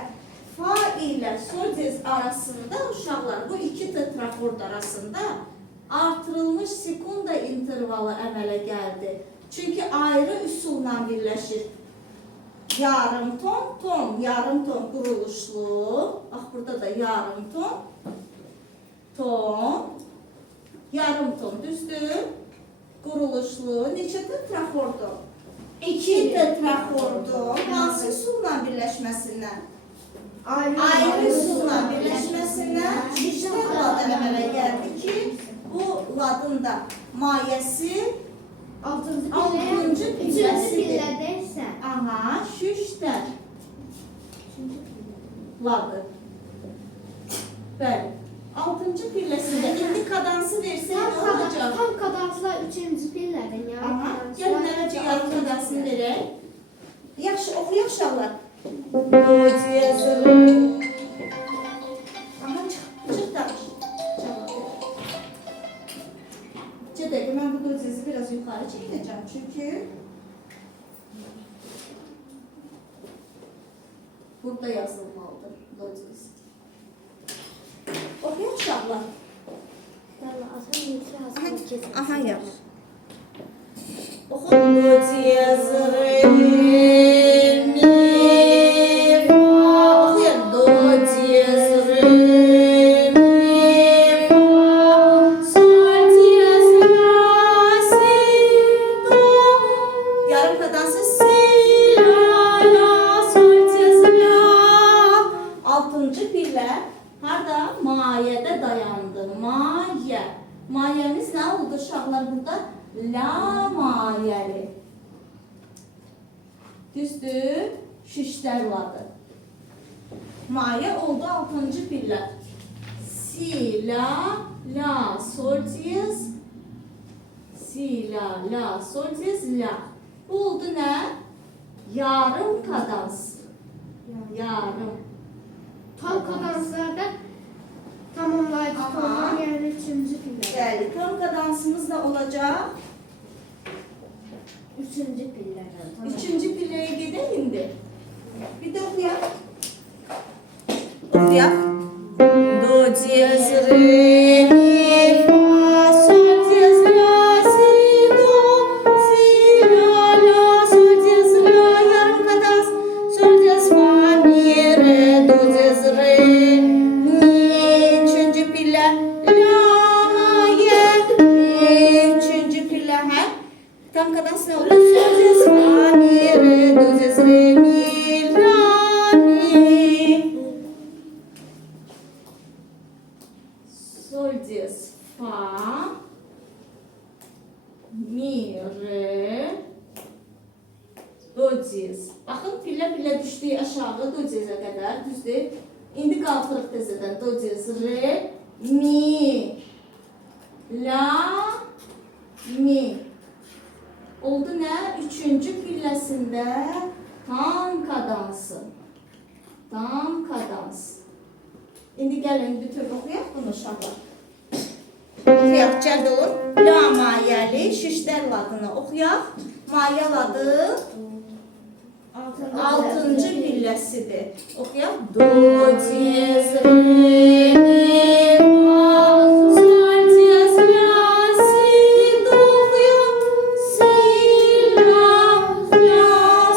fa ilə sol diyez arasında uşaqlar bu iki tetrahord arasında artırılmış sekunda intervalı əmələ gəldi. Çünki ayrı üsulla birləşir. Yarım ton, ton, yarım ton quruluşlu. Bax, burada da yarım ton, ton, yarım ton, düzdür? Quruluşlu. Neçə tetrahordu? İki tetrahordu. Hansı üsulla birləşməsindən? Ayrı üsulla birləşməsindən işte ladı əmələ gəldi ki, bu ladın da mayəsi Altıncı pillede ise aha, şüştər ladı. Bəli. Altıncı pilləsində indi kadansı versək nə olacaq? tam kadansla üçüncü pilleden ya. Aha, gəlin əvvəlcə yarım kadansını verək. Yaxşı, oxuyaq uşaqlar. Aha, çıx da. Cədəli, mən bu döcəzi biraz yuxarı çəkəcəm, çünki burada yazılmalıdır döcəz. Oxuyaq uşaqlar. Aha, yaz. Oxu. Döcəz, re, mi, fa. Oxuyaq. Döcəz, re, mi, fa. Sol, diyez, la, si, do. Yarım kadansı si, la, sol, diyez, la. Altıncı pillə harda? Mayədə dayandı. Mayə. Mayəmiz nə oldu uşaqlar burada? La mayəli. Düzdür? Şüştər ladı. Mayə oldu altıncı pillə. Si, la, sol diyez. Si, la, sol diyez, la. Bu oldu nə? Yarım kadans. Yarım. Tam kadanslarda tamamlayıcı Aha. tonlar yani üçüncü pillede. Bəli, tam kadansımız da olacaq. Üçüncü pilleden. Üçüncü pilləyə gedək indi. Bir də oxuyaq. Oxuyaq. Do, diyez, re, mi, fa, sol, diyez, la, si, do, si, la, sol, diyez, la, yarım kadans, sol, diyez, fa, mi, re, do, diyez, re, mi, üçüncü pillə, la, mayə, üçüncü pillə, hə? Tam kadans ne oldu? Sol, diyez, fa, mi, re, do, diyez, re, mi, la, mi. Sol, diyez, fa, mi, re, do, diyez. Baxın, pillə düşdük aşağı do diyezə qədər, düzdür? İndi qalxırıq təzədən do diyez, re, mi, la, mi. Oldu nə? Üçüncü pilləsində tam kadansı. Tam kadans. İndi gəlin bütün oxuyaq bunu uşaqlar. Oxuyaq, cəld olun. La mayəli şişlər ladını oxuyaq. Mayə ladı 6-cı pilləsidir. Oxuyaq. Do, diez, re, mi, fa, sol, diez, la, si, do, oxuyaq. Si, la,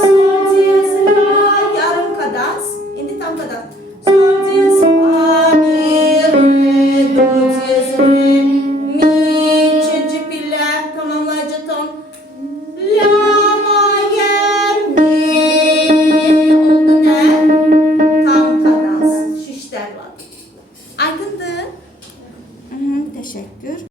sol, diez, la. Yarım kadans. İndi tam kadans. Sol, diez, fa, mi, re, do, diez, re, mi. İkinci pillə. Tamamlayıcı ton. La, mayə, mi. Oldu nə? Tam kadans. Şişlər var. Aydındır? Təşəkkür.